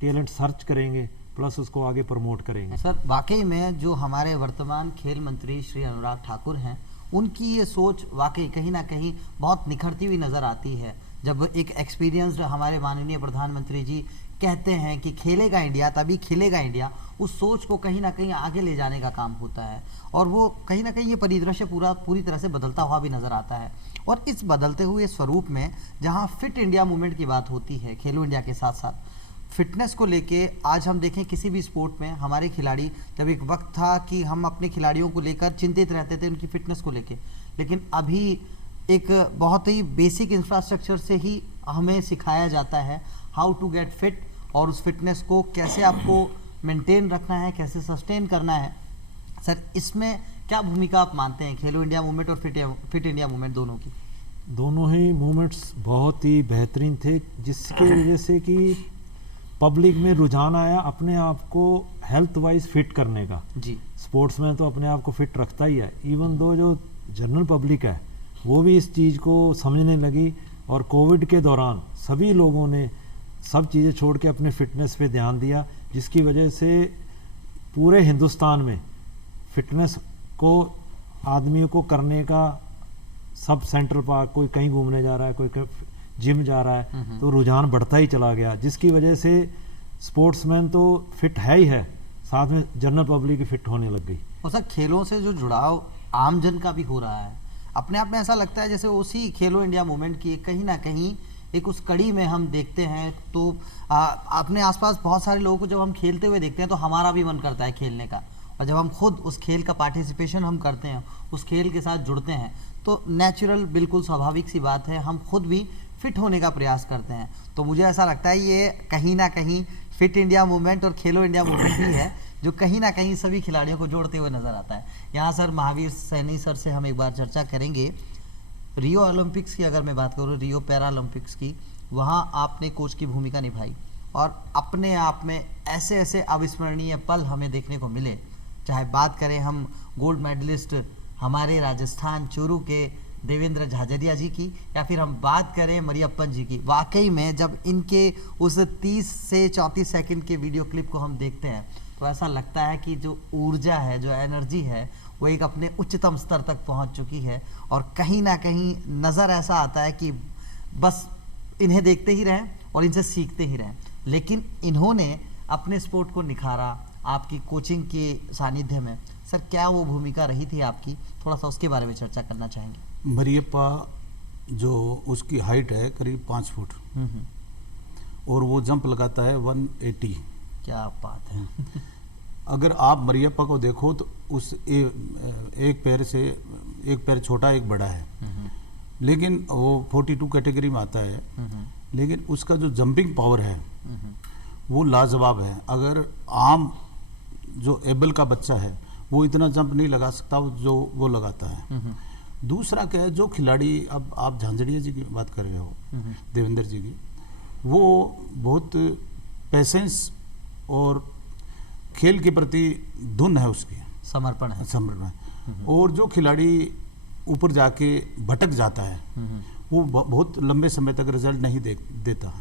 टैलेंट सर्च करेंगे, प्लस उसको आगे प्रमोट करेंगे। सर वाकई में जो हमारे वर्तमान खेल मंत्री श्री अनुराग ठाकुर हैं, उनकी ये सोच वाकई कहीं ना कहीं बहुत निखरती हुई नज़र आती है। जब एक एक्सपीरियंस्ड हमारे माननीय प्रधानमंत्री जी कहते हैं कि खेलेगा इंडिया तभी खिलेगा इंडिया, उस सोच को कहीं ना कहीं आगे ले जाने का काम होता है, और वो कहीं ना कहीं ये परिदृश्य पूरी तरह से बदलता हुआ भी नज़र आता है। और इस बदलते हुए स्वरूप में जहाँ फिट इंडिया मूवमेंट की बात होती है, खेलो इंडिया के साथ साथ फिटनेस को लेके आज हम देखें किसी भी स्पोर्ट में हमारे खिलाड़ी, जब एक वक्त था कि हम अपने खिलाड़ियों को लेकर चिंतित रहते थे उनकी फिटनेस को लेके, लेकिन अभी एक बहुत ही बेसिक इंफ्रास्ट्रक्चर से ही हमें सिखाया जाता है हाउ टू गेट फिट, और उस फिटनेस को कैसे आपको मेंटेन रखना है, कैसे सस्टेन करना है। सर इसमें क्या भूमिका आप मानते हैं खेलो इंडिया मूवमेंट और फिट इंडिया मूवमेंट दोनों की? दोनों ही मूवमेंट्स बहुत ही बेहतरीन थे, जिसके वजह से कि पब्लिक में रुझान आया अपने आप को हेल्थ वाइज फिट करने का। जी, स्पोर्ट्समैन तो अपने आप को फिट रखता ही है, इवन दो जो जनरल पब्लिक है वो भी इस चीज़ को समझने लगी। और कोविड के दौरान सभी लोगों ने सब चीज़ें छोड़ के अपने फिटनेस पे ध्यान दिया, जिसकी वजह से पूरे हिंदुस्तान में फिटनेस को आदमियों को करने का, सब सेंट्रल पार्क, कोई कहीं घूमने जा रहा है, कोई जिम जा रहा है, तो रुझान बढ़ता ही चला गया, जिसकी वजह से स्पोर्ट्समैन तो फिट है ही है, साथ में जनरल पब्लिक फिट होने लग गई। और सर खेलों से जो जुड़ाव आम जन का भी हो रहा है, अपने आप में ऐसा लगता है जैसे उसी खेलो इंडिया मूवमेंट की कहीं ना कहीं एक उस कड़ी में हम देखते हैं, तो अपने आसपास बहुत सारे लोगों को जब हम खेलते हुए देखते हैं तो हमारा भी मन करता है खेलने का, और जब हम खुद उस खेल का पार्टिसिपेशन हम करते हैं, उस खेल के साथ जुड़ते हैं, तो नेचुरल, बिल्कुल स्वाभाविक सी बात है, हम खुद भी फिट होने का प्रयास करते हैं। तो मुझे ऐसा लगता है ये कहीं ना कहीं फिट इंडिया मूवमेंट और खेलो इंडिया मूवमेंट ही है जो कहीं ना कहीं सभी खिलाड़ियों को जोड़ते हुए नजर आता है। यहाँ सर महावीर सैनी सर से हम एक बार चर्चा करेंगे। रियो ओलंपिक्स की अगर मैं बात करूँ, रियो पैरा ओलंपिक्स की, वहाँ आपने कोच की भूमिका निभाई और अपने आप में ऐसे ऐसे अविस्मरणीय पल हमें देखने को मिले। चाहे बात करें हम गोल्ड मेडलिस्ट हमारे राजस्थान चूरू के देवेंद्र झाझरिया जी की, या फिर हम बात करें मरियप्पन जी की, वाकई में जब इनके उस 30 से 34 सेकंड के वीडियो क्लिप को हम देखते हैं तो ऐसा लगता है कि जो ऊर्जा है, जो एनर्जी है, वो एक अपने उच्चतम स्तर तक पहुंच चुकी है, और कहीं ना कहीं नज़र ऐसा आता है कि बस इन्हें देखते ही रहें और इनसे सीखते ही रहें। लेकिन इन्होंने अपने स्पोर्ट को निखारा आपकी कोचिंग के सानिध्य में। सर क्या वो भूमिका रही थी आपकी, थोड़ा सा उसके बारे में चर्चा करना चाहेंगे। मरियप्पा जो उसकी हाइट है करीब 5 फुट और वो जंप लगाता है 180। क्या बात है। अगर आप मरियप्पा को देखो तो उस एक पैर छोटा एक बड़ा है, लेकिन वो 42 कैटेगरी में आता है, लेकिन उसका जो जंपिंग पावर है वो लाजवाब है। अगर आम जो एबल का बच्चा है वो इतना जंप नहीं लगा सकता जो वो लगाता है। दूसरा क्या है, जो खिलाड़ी, अब आप झांझड़िया जी की बात कर रहे हो, देवेंद्र जी की, वो बहुत पेशेंस और खेल के प्रति धुन है, उसकी समर्पण है। और जो खिलाड़ी ऊपर जाके भटक जाता है वो बहुत लंबे समय तक रिजल्ट नहीं देता।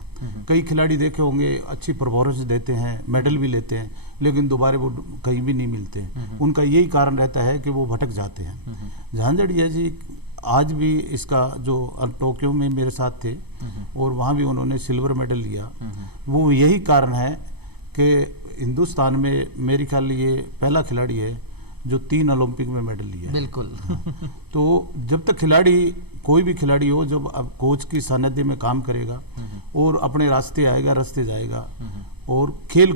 कई खिलाड़ी देखे होंगे अच्छी परफॉर्मेंस देते हैं, मेडल भी लेते हैं, लेकिन दोबारा वो कहीं भी नहीं मिलते। उनका यही कारण रहता है कि वो भटक जाते हैं। झांझड़िया जी आज भी इसका जो टोक्यो में मेरे साथ थे और वहाँ भी उन्होंने सिल्वर मेडल लिया, वो यही कारण है कि हिंदुस्तान में मेरे ख्याल ये पहला खिलाड़ी है जो 3 ओलंपिक में मेडल लिया है। बिल्कुल। तो जब तक खिलाड़ी, कोई भी खिलाड़ी हो, जब अब कोच की सानिध्य में काम करेगा और अपने रास्ते आएगा, रास्ते जाएगा और खेल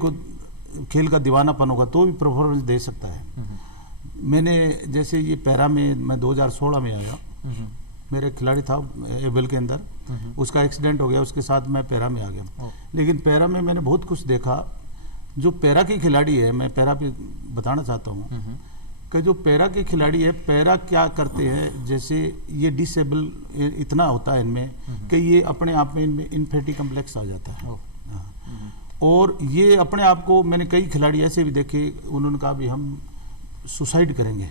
का दीवानापन होगा तो भी परफॉर्मेंस दे सकता है। मैंने जैसे ये पैरा में मैं 2016 में आया, मेरा खिलाड़ी था एबल के अंदर, उसका एक्सीडेंट हो गया, उसके साथ मैं पैरा में आ गया। लेकिन पैरा में मैंने बहुत कुछ देखा। जो पैरा के खिलाड़ी है, मैं पैरा पे बताना चाहता हूँ कि जो पैरा के खिलाड़ी है, पैरा क्या करते हैं, जैसे ये डिसेबल इतना होता है इनमें कि ये अपने आप में इनमें इन्फेरिटी कम्प्लेक्स आ जाता है। और ये अपने आप को, मैंने कई खिलाड़ी ऐसे भी देखे, उन्होंने कहा भी हम सुसाइड करेंगे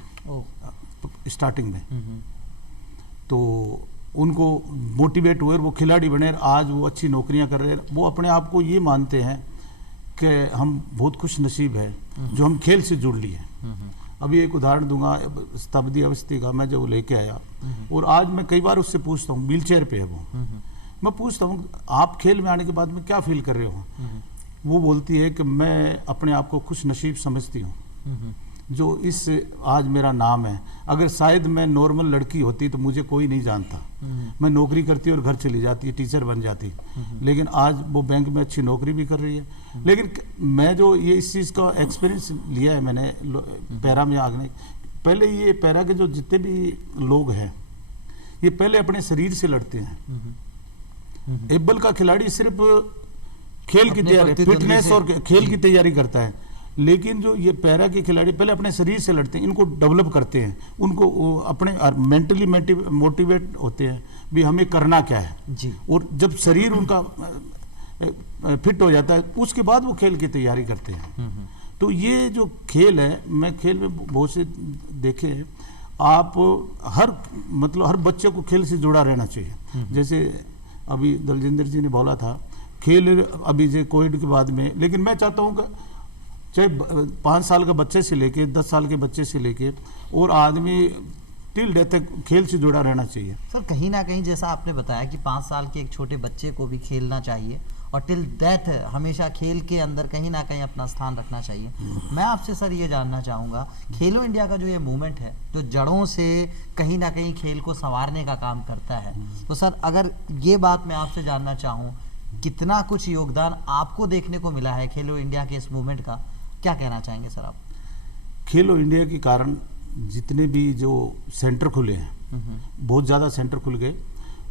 स्टार्टिंग में। तो उनको मोटिवेट हुए, वो खिलाड़ी बने, आज वो अच्छी नौकरियां कर रहे हैं। वो अपने आप को ये मानते हैं कि हम बहुत खुश नसीब है जो हम खेल से जुड़ लिए। अभी एक उदाहरण दूंगा, शताब्दी अवस्थी का मैं जो लेके आया, और आज मैं कई बार उससे पूछता हूँ, व्हील चेयर पे है वो, मैं पूछता हूँ आप खेल में आने के बाद में क्या फील कर रहे हो? वो बोलती है कि मैं अपने आप को खुश नसीब समझती हूँ जो इस आज मेरा नाम है। अगर शायद मैं नॉर्मल लड़की होती तो मुझे कोई नहीं जानता, मैं नौकरी करती और घर चली जाती, टीचर बन जाती, लेकिन आज वो बैंक में अच्छी नौकरी भी कर रही है। लेकिन मैं जो ये इस चीज़ का एक्सपीरियंस लिया है मैंने पैरा में आगने पहले, ये पैरा के जो जितने भी लोग हैं ये पहले अपने शरीर से लड़ते हैं। एबल का खिलाड़ी सिर्फ खेल की तैयारी, फिटनेस और खेल की तैयारी करता है, लेकिन जो ये पैरा के खिलाड़ी पहले अपने शरीर से लड़ते हैं, इनको डेवलप करते हैं, उनको अपने मेंटली मोटिवेट होते हैं भी हमें करना क्या है जी। और जब शरीर उनका फिट हो जाता है उसके बाद वो खेल की तैयारी करते हैं। तो ये जो खेल है, मैं खेल में बहुत से देखे हैं, आप हर बच्चे को खेल से जुड़ा रहना चाहिए। जैसे अभी दलजिंदर जी ने बोला था खेल अभी जो कोविड के बाद में, लेकिन मैं चाहता हूँ कि चाहे 5 साल का बच्चे से लेके 10 साल के बच्चे से लेके और आदमी टिल डेथ तक खेल से जुड़ा रहना चाहिए। सर कहीं ना कहीं जैसा आपने बताया कि 5 साल के एक छोटे बच्चे को भी खेलना चाहिए और टिल डेथ हमेशा खेल के अंदर कहीं ना कहीं अपना स्थान रखना चाहिए। मैं आपसे सर ये जानना चाहूँगा, खेलो इंडिया का जो ये मूवमेंट है जो जड़ों से कहीं ना कहीं खेल को संवारने का काम करता है, तो सर अगर ये बात मैं आपसे जानना चाहूँ, कितना कुछ योगदान आपको देखने को मिला है खेलो इंडिया के इस मूवमेंट का, क्या कहना चाहेंगे सर आप? खेलो इंडिया के कारण जितने भी जो सेंटर खुले हैं, बहुत ज़्यादा सेंटर खुल गए,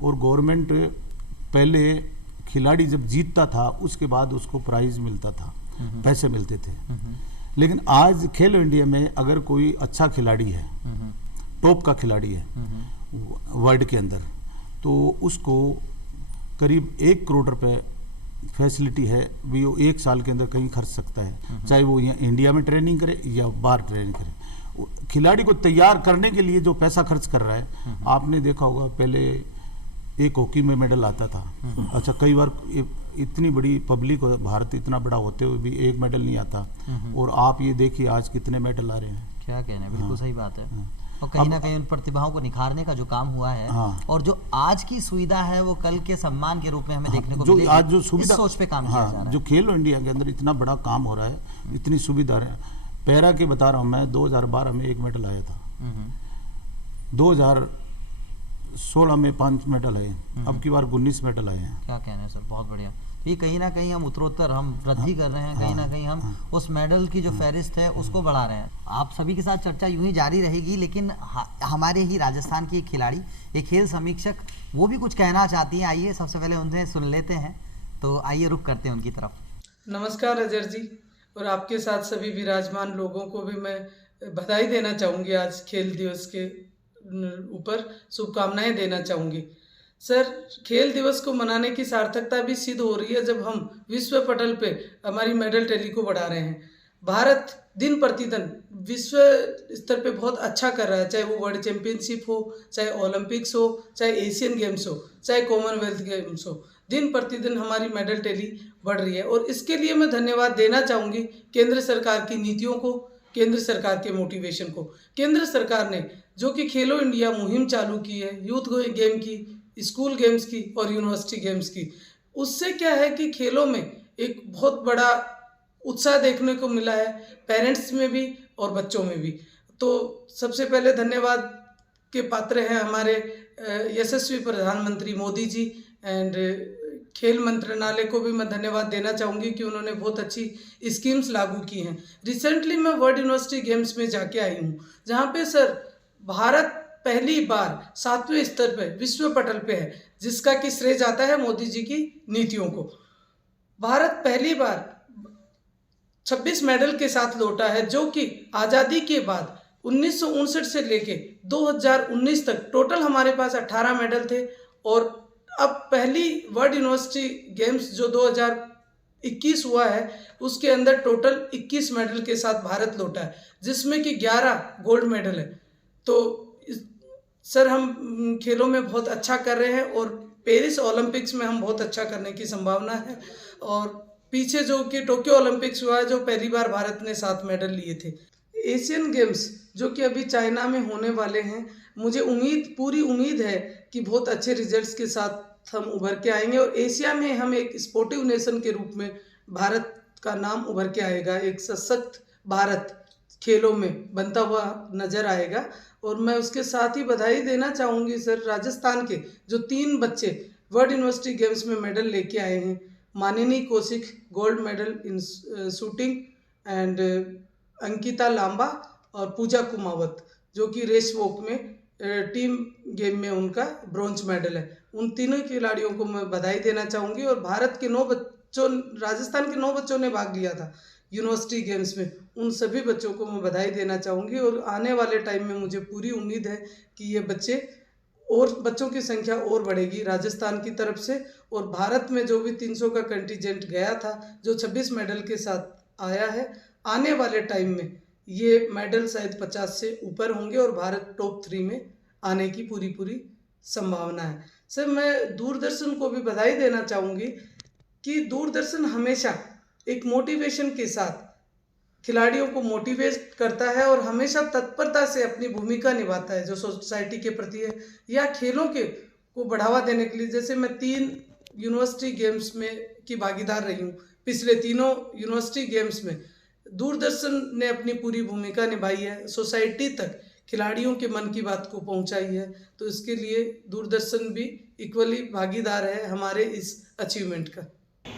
और गवर्नमेंट पहले खिलाड़ी जब जीतता था उसके बाद उसको प्राइज मिलता था, पैसे मिलते थे। लेकिन आज खेलो इंडिया में अगर कोई अच्छा खिलाड़ी है, टॉप का खिलाड़ी है वर्ल्ड के अंदर, तो उसको करीब 1 करोड़ रुपए फैसिलिटी है भी, वो 1 साल के अंदर कहीं खर्च सकता है, चाहे वो यहाँ इंडिया में ट्रेनिंग करे या बाहर ट्रेनिंग करे। खिलाड़ी को तैयार करने के लिए जो पैसा खर्च कर रहा है, आपने देखा होगा पहले एक हॉकी में मेडल आता था, अच्छा कई बार इतनी बड़ी पब्लिक, भारत इतना बड़ा होते हुए भी एक मेडल नहीं आता, और आप ये देखिए आज कितने मेडल आ रहे हैं। क्या कहना है, बिल्कुल सही बात है। और कहीं ना कहीं उन प्रतिभाओं को निखारने का जो काम हुआ है, और जो आज की सुविधा है वो कल के सम्मान के रूप में हमें देखने को मिलेगी। आज जो सुविधा, इस सोच पे काम किया जा रहा है। जो खेलो इंडिया के अंदर इतना बड़ा काम हो रहा है, इतनी सुविधा है। पैरा की बता रहा हूँ मैं, 2012 में 1 मेडल आया था, 2016 में 5 मेडल आए, अब की बार 19 मेडल आए हैं। क्या कहना है सर, बहुत बढ़िया। ये कहीं ना कहीं हम उत्तरोत्तर हम वृद्धि कर रहे हैं, कहीं ना कहीं हम उस मेडल की जो फहरिस्त है उसको बढ़ा रहे हैं। आप सभी के साथ चर्चा यूं ही जारी रहेगी, लेकिन हमारे ही राजस्थान की एक खिलाड़ी, एक खेल समीक्षक, वो भी कुछ कहना चाहती हैं। आइए सबसे पहले उन्हें सुन लेते हैं, तो आइए रुक करते हैं उनकी तरफ। नमस्कार अजर जी, और आपके साथ सभी विराजमान लोगों को भी मैं बधाई देना चाहूँगी। आज खेल दिवस के ऊपर शुभकामनाएं देना चाहूँगी। सर, खेल दिवस को मनाने की सार्थकता भी सिद्ध हो रही है जब हम विश्व पटल पे हमारी मेडल टैली को बढ़ा रहे हैं। भारत दिन प्रतिदिन विश्व स्तर पे बहुत अच्छा कर रहा है, चाहे वो वर्ल्ड चैंपियनशिप हो, चाहे ओलंपिक्स हो, चाहे एशियन गेम्स हो, चाहे कॉमनवेल्थ गेम्स हो। दिन प्रतिदिन हमारी मेडल टैली बढ़ रही है, और इसके लिए मैं धन्यवाद देना चाहूँगी केंद्र सरकार की नीतियों को, केंद्र सरकार के मोटिवेशन को। केंद्र सरकार ने जो कि खेलो इंडिया मुहिम चालू की है, यूथ गेम की, स्कूल गेम्स की और यूनिवर्सिटी गेम्स की, उससे क्या है कि खेलों में एक बहुत बड़ा उत्साह देखने को मिला है, पेरेंट्स में भी और बच्चों में भी। तो सबसे पहले धन्यवाद के पात्र हैं हमारे यशस्वी प्रधानमंत्री मोदी जी, एंड खेल मंत्रालय को भी मैं धन्यवाद देना चाहूँगी कि उन्होंने बहुत अच्छी स्कीम्स लागू की हैं। रिसेंटली मैं वर्ल्ड यूनिवर्सिटी गेम्स में जाके आई हूँ, जहाँ पे सर भारत पहली बार 7वें स्तर पे विश्व पटल पे है, जिसका कि श्रेय जाता है मोदी जी की नीतियों को। भारत पहली बार 26 मेडल के साथ लौटा है, जो कि आज़ादी के बाद 1959 से लेके 2019 तक टोटल हमारे पास 18 मेडल थे, और अब पहली वर्ल्ड यूनिवर्सिटी गेम्स जो 2021 हुआ है उसके अंदर टोटल 21 मेडल के साथ भारत लौटा है, जिसमें कि 11 गोल्ड मेडल है। तो सर हम खेलों में बहुत अच्छा कर रहे हैं, और पेरिस ओलंपिक्स में हम बहुत अच्छा करने की संभावना है, और पीछे जो कि टोक्यो ओलंपिक्स हुआ है जो पहली बार भारत ने 7 मेडल लिए थे। एशियन गेम्स जो कि अभी चाइना में होने वाले हैं, मुझे पूरी उम्मीद है कि बहुत अच्छे रिजल्ट्स के साथ हम उभर के आएंगे, और एशिया में हम एक स्पोर्टिव नेशन के रूप में भारत का नाम उभर के आएगा, एक सशक्त भारत खेलों में बनता हुआ नजर आएगा। और मैं उसके साथ ही बधाई देना चाहूँगी सर राजस्थान के जो 3 बच्चे वर्ल्ड यूनिवर्सिटी गेम्स में मेडल लेके आए हैं, Manini Kaushik gold medal in shooting, and Ankita Lamba और पूजा कुमावत जो कि रेस वॉक में टीम गेम में उनका ब्रॉन्ज मेडल है। उन तीनों खिलाड़ियों को मैं बधाई देना चाहूँगी, और भारत के 9 बच्चों, राजस्थान के 9 बच्चों ने भाग लिया था यूनिवर्सिटी गेम्स में, उन सभी बच्चों को मैं बधाई देना चाहूँगी। और आने वाले टाइम में मुझे पूरी उम्मीद है कि ये बच्चे और बच्चों की संख्या और बढ़ेगी राजस्थान की तरफ से, और भारत में जो भी 300 का कंटीजेंट गया था जो 26 मेडल के साथ आया है, आने वाले टाइम में ये मेडल शायद 50 से ऊपर होंगे और भारत टॉप 3 में आने की पूरी संभावना है। सर मैं दूरदर्शन को भी बधाई देना चाहूँगी कि दूरदर्शन हमेशा एक मोटिवेशन के साथ खिलाड़ियों को मोटिवेट करता है, और हमेशा तत्परता से अपनी भूमिका निभाता है जो सोसाइटी के प्रति है या खेलों को बढ़ावा देने के लिए। जैसे मैं 3 यूनिवर्सिटी गेम्स में की भागीदार रही हूँ, पिछले तीनों यूनिवर्सिटी गेम्स में दूरदर्शन ने अपनी पूरी भूमिका निभाई है, सोसाइटी तक खिलाड़ियों के मन की बात को पहुंचाई है। तो इसके लिए दूरदर्शन भी इक्वली भागीदार है हमारे इस अचीवमेंट का।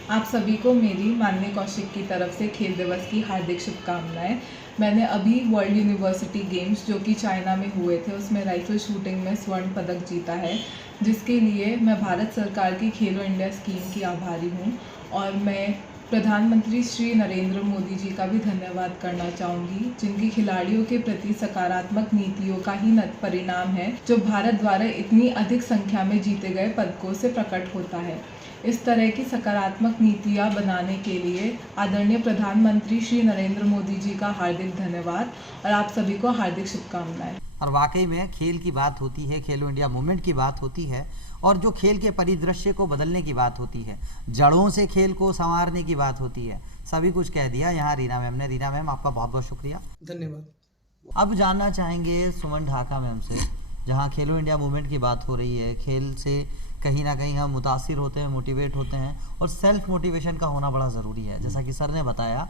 आप सभी को मेरी माननीय कौशिक की तरफ से खेल दिवस की हार्दिक शुभकामनाएं। मैंने अभी वर्ल्ड यूनिवर्सिटी गेम्स जो कि चाइना में हुए थे उसमें राइफल शूटिंग में स्वर्ण पदक जीता है, जिसके लिए मैं भारत सरकार की खेलो इंडिया स्कीम की आभारी हूँ, और मैं प्रधानमंत्री श्री नरेंद्र मोदी जी का भी धन्यवाद करना चाहूँगी, जिनकी खिलाड़ियों के प्रति सकारात्मक नीतियों का ही परिणाम है जो भारत द्वारा इतनी अधिक संख्या में जीते गए पदकों से प्रकट होता है। इस तरह की सकारात्मक नीतियाँ बनाने के लिए आदरणीय प्रधानमंत्री श्री नरेंद्र मोदी जी का हार्दिक धन्यवाद, और आप सभी को हार्दिक शुभकामनाएं। और वाकई में खेल की बात होती है, खेलो इंडिया मूवमेंट की बात होती है, और जो खेल के परिदृश्य को बदलने की बात होती है, जड़ों से खेल को संवारने की बात होती है, सभी कुछ कह दिया यहाँ रीना मैम ने। रीना मैम आपका बहुत बहुत शुक्रिया, धन्यवाद। अब जानना चाहेंगे सुमन ढाका मैम से, जहाँ खेलो इंडिया मूवमेंट की बात हो रही है, खेल से कहीं ना कहीं हम मुतासिर होते हैं, मोटिवेट होते हैं, और सेल्फ मोटिवेशन का होना बड़ा ज़रूरी है। जैसा कि सर ने बताया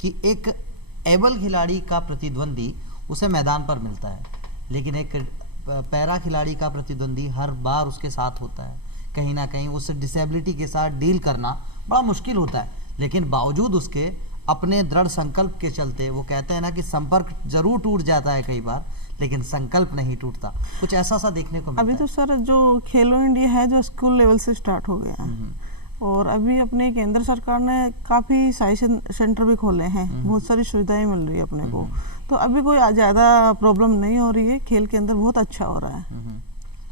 कि एक एबल खिलाड़ी का प्रतिद्वंदी उसे मैदान पर मिलता है, लेकिन एक पैरा खिलाड़ी का प्रतिद्वंदी हर बार उसके साथ होता है। कहीं ना कहीं उस डिसेबिलिटी के साथ डील करना बड़ा मुश्किल होता है, लेकिन बावजूद उसके अपने दृढ़ संकल्प के चलते, वो कहते हैं ना कि संपर्क जरूर टूट जाता है कई बार, लेकिन संकल्प नहीं टूटता। कुछ ऐसा सा देखने को मिलता अभी तो सर जो खेलो इंडिया है जो स्कूल लेवल से स्टार्ट हो गया है, और अभी अपने केंद्र सरकार ने काफ़ी साइंस सेंटर भी खोले हैं, बहुत सारी सुविधाएं मिल रही है अपने को, तो अभी कोई ज़्यादा प्रॉब्लम नहीं हो रही है, खेल के अंदर बहुत अच्छा हो रहा है।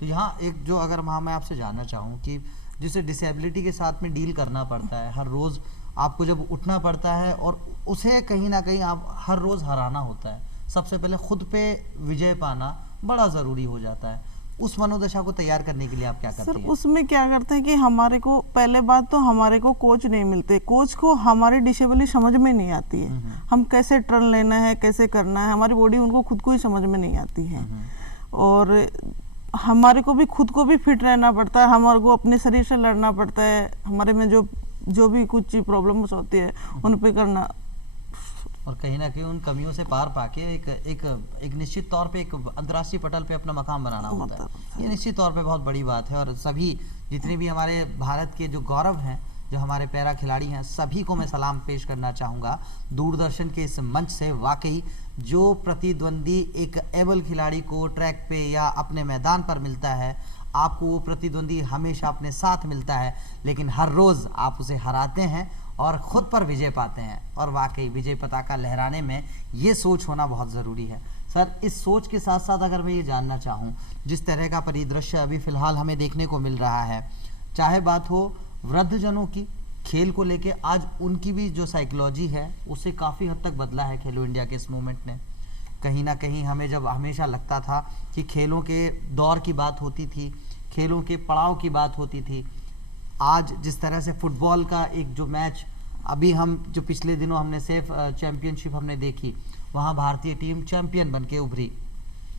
तो यहाँ एक जो अगर मैं आपसे जानना चाहूँ कि जिसे डिसेबिलिटी के साथ में डील करना पड़ता है, हर रोज़ आपको जब उठना पड़ता है और उसे कहीं ना कहीं आप हर रोज़ हराना होता है, सबसे पहले खुद पे विजय पाना बड़ा ज़रूरी हो जाता है, उस मनोदशा को तैयार करने के लिए आप क्या करते हैं? सर उसमें क्या करते हैं कि हमारे को पहले बात तो हमारे को कोच नहीं मिलते, कोच को हमारी डिसेबिलिटी समझ में नहीं आती है, हम कैसे टर्न लेना है, कैसे करना है, हमारी बॉडी उनको खुद को ही समझ में नहीं आती है, और हमारे को भी खुद को भी फिट रहना पड़ता है, हमारे को अपने शरीर से लड़ना पड़ता है, हमारे में जो भी कुछ प्रॉब्लम्स होती है उन पे करना और कहीं ना कहीं उन कमियों से पार पाके एक निश्चित तौर पे एक अंतर्राष्ट्रीय पटल पे अपना मकाम बनाना होता है। ये निश्चित तौर पे बहुत बड़ी बात है और सभी जितने भी हमारे भारत के जो गौरव हैं, जो हमारे पैरा खिलाड़ी हैं, सभी को मैं सलाम पेश करना चाहूँगा दूरदर्शन के इस मंच से। वाकई जो प्रतिद्वंदी एक एबल खिलाड़ी को ट्रैक पे या अपने मैदान पर मिलता है, आपको वो प्रतिद्वंदी हमेशा अपने साथ मिलता है, लेकिन हर रोज़ आप उसे हराते हैं और ख़ुद पर विजय पाते हैं। और वाकई विजय पताका लहराने में ये सोच होना बहुत ज़रूरी है। सर, इस सोच के साथ साथ अगर मैं ये जानना चाहूँ, जिस तरह का परिदृश्य अभी फ़िलहाल हमें देखने को मिल रहा है, चाहे बात हो वृद्धजनों की खेल को लेके, आज उनकी भी जो साइकोलॉजी है उसे काफ़ी हद तक बदला है खेलो इंडिया के इस मूवमेंट ने। कहीं ना कहीं हमें जब हमेशा लगता था कि खेलों के दौर की बात होती थी, खेलों के पड़ाव की बात होती थी, आज जिस तरह से फुटबॉल का एक जो मैच अभी हम जो पिछले दिनों हमने सेफ चैम्पियनशिप हमने देखी, वहाँ भारतीय टीम चैम्पियन बन के उभरी।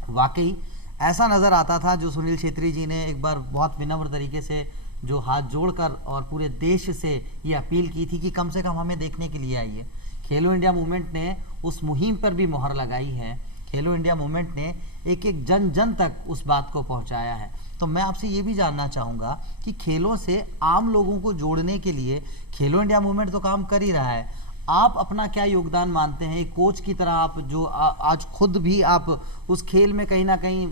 वाकई ऐसा नज़र आता था, जो सुनील छेत्री जी ने एक बार बहुत विनम्र तरीके से जो हाथ जोड़कर और पूरे देश से ये अपील की थी कि कम से कम हमें देखने के लिए आइए। खेलो इंडिया मूवमेंट ने उस मुहिम पर भी मोहर लगाई है। खेलो इंडिया मूवमेंट ने एक एक जन जन तक उस बात को पहुंचाया है। तो मैं आपसे ये भी जानना चाहूँगा कि खेलों से आम लोगों को जोड़ने के लिए खेलो इंडिया मूवमेंट तो काम कर ही रहा है, आप अपना क्या योगदान मानते हैं एक कोच की तरह? आप जो आज खुद भी आप उस खेल में कहीं ना कहीं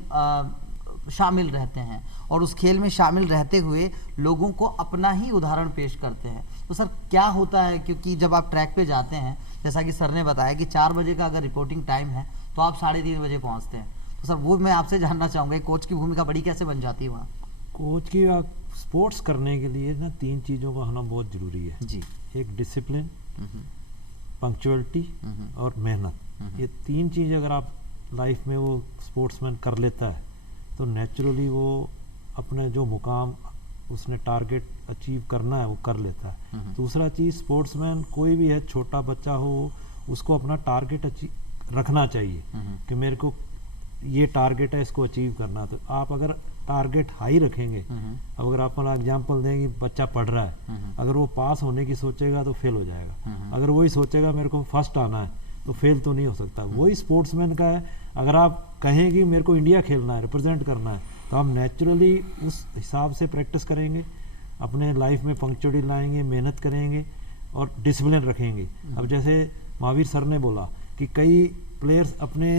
शामिल रहते हैं और उस खेल में शामिल रहते हुए लोगों को अपना ही उदाहरण पेश करते हैं, तो सर क्या होता है? क्योंकि जब आप ट्रैक पे जाते हैं, जैसा कि सर ने बताया कि 4 बजे का अगर रिपोर्टिंग टाइम है तो आप 3:30 बजे पहुंचते हैं, तो सर वो मैं आपसे जानना चाहूँगा कोच की भूमिका बड़ी कैसे बन जाती है वहाँ? कोच की स्पोर्ट्स करने के लिए ना 3 चीज़ों का होना बहुत ज़रूरी है जी। एक डिसिप्लिन, पंक्चुअलिटी और मेहनत। ये 3 चीज़ अगर आप लाइफ में वो स्पोर्ट्समैन कर लेता है तो नेचुरली वो अपने जो मुकाम उसने टारगेट अचीव करना है वो कर लेता है। दूसरा चीज़, स्पोर्ट्समैन कोई भी है, छोटा बच्चा हो, उसको अपना टारगेट रखना चाहिए कि मेरे को ये टारगेट है, इसको अचीव करना। तो आप अगर टारगेट हाई रखेंगे, अगर आप एग्जांपल दें कि बच्चा पढ़ रहा है, अगर वो पास होने की सोचेगा तो फेल हो जाएगा। अगर वही सोचेगा मेरे को फर्स्ट आना है तो फेल तो नहीं हो सकता। वही स्पोर्ट्समैन का है, अगर आप कहें कि मेरे को इंडिया खेलना है, रिप्रेजेंट करना है, तो आप नेचुरली उस हिसाब से प्रैक्टिस करेंगे, अपने लाइफ में पंक्चुअलिटी लाएंगे, मेहनत करेंगे और डिसिप्लिन रखेंगे। अब जैसे महावीर सर ने बोला कि कई प्लेयर्स अपने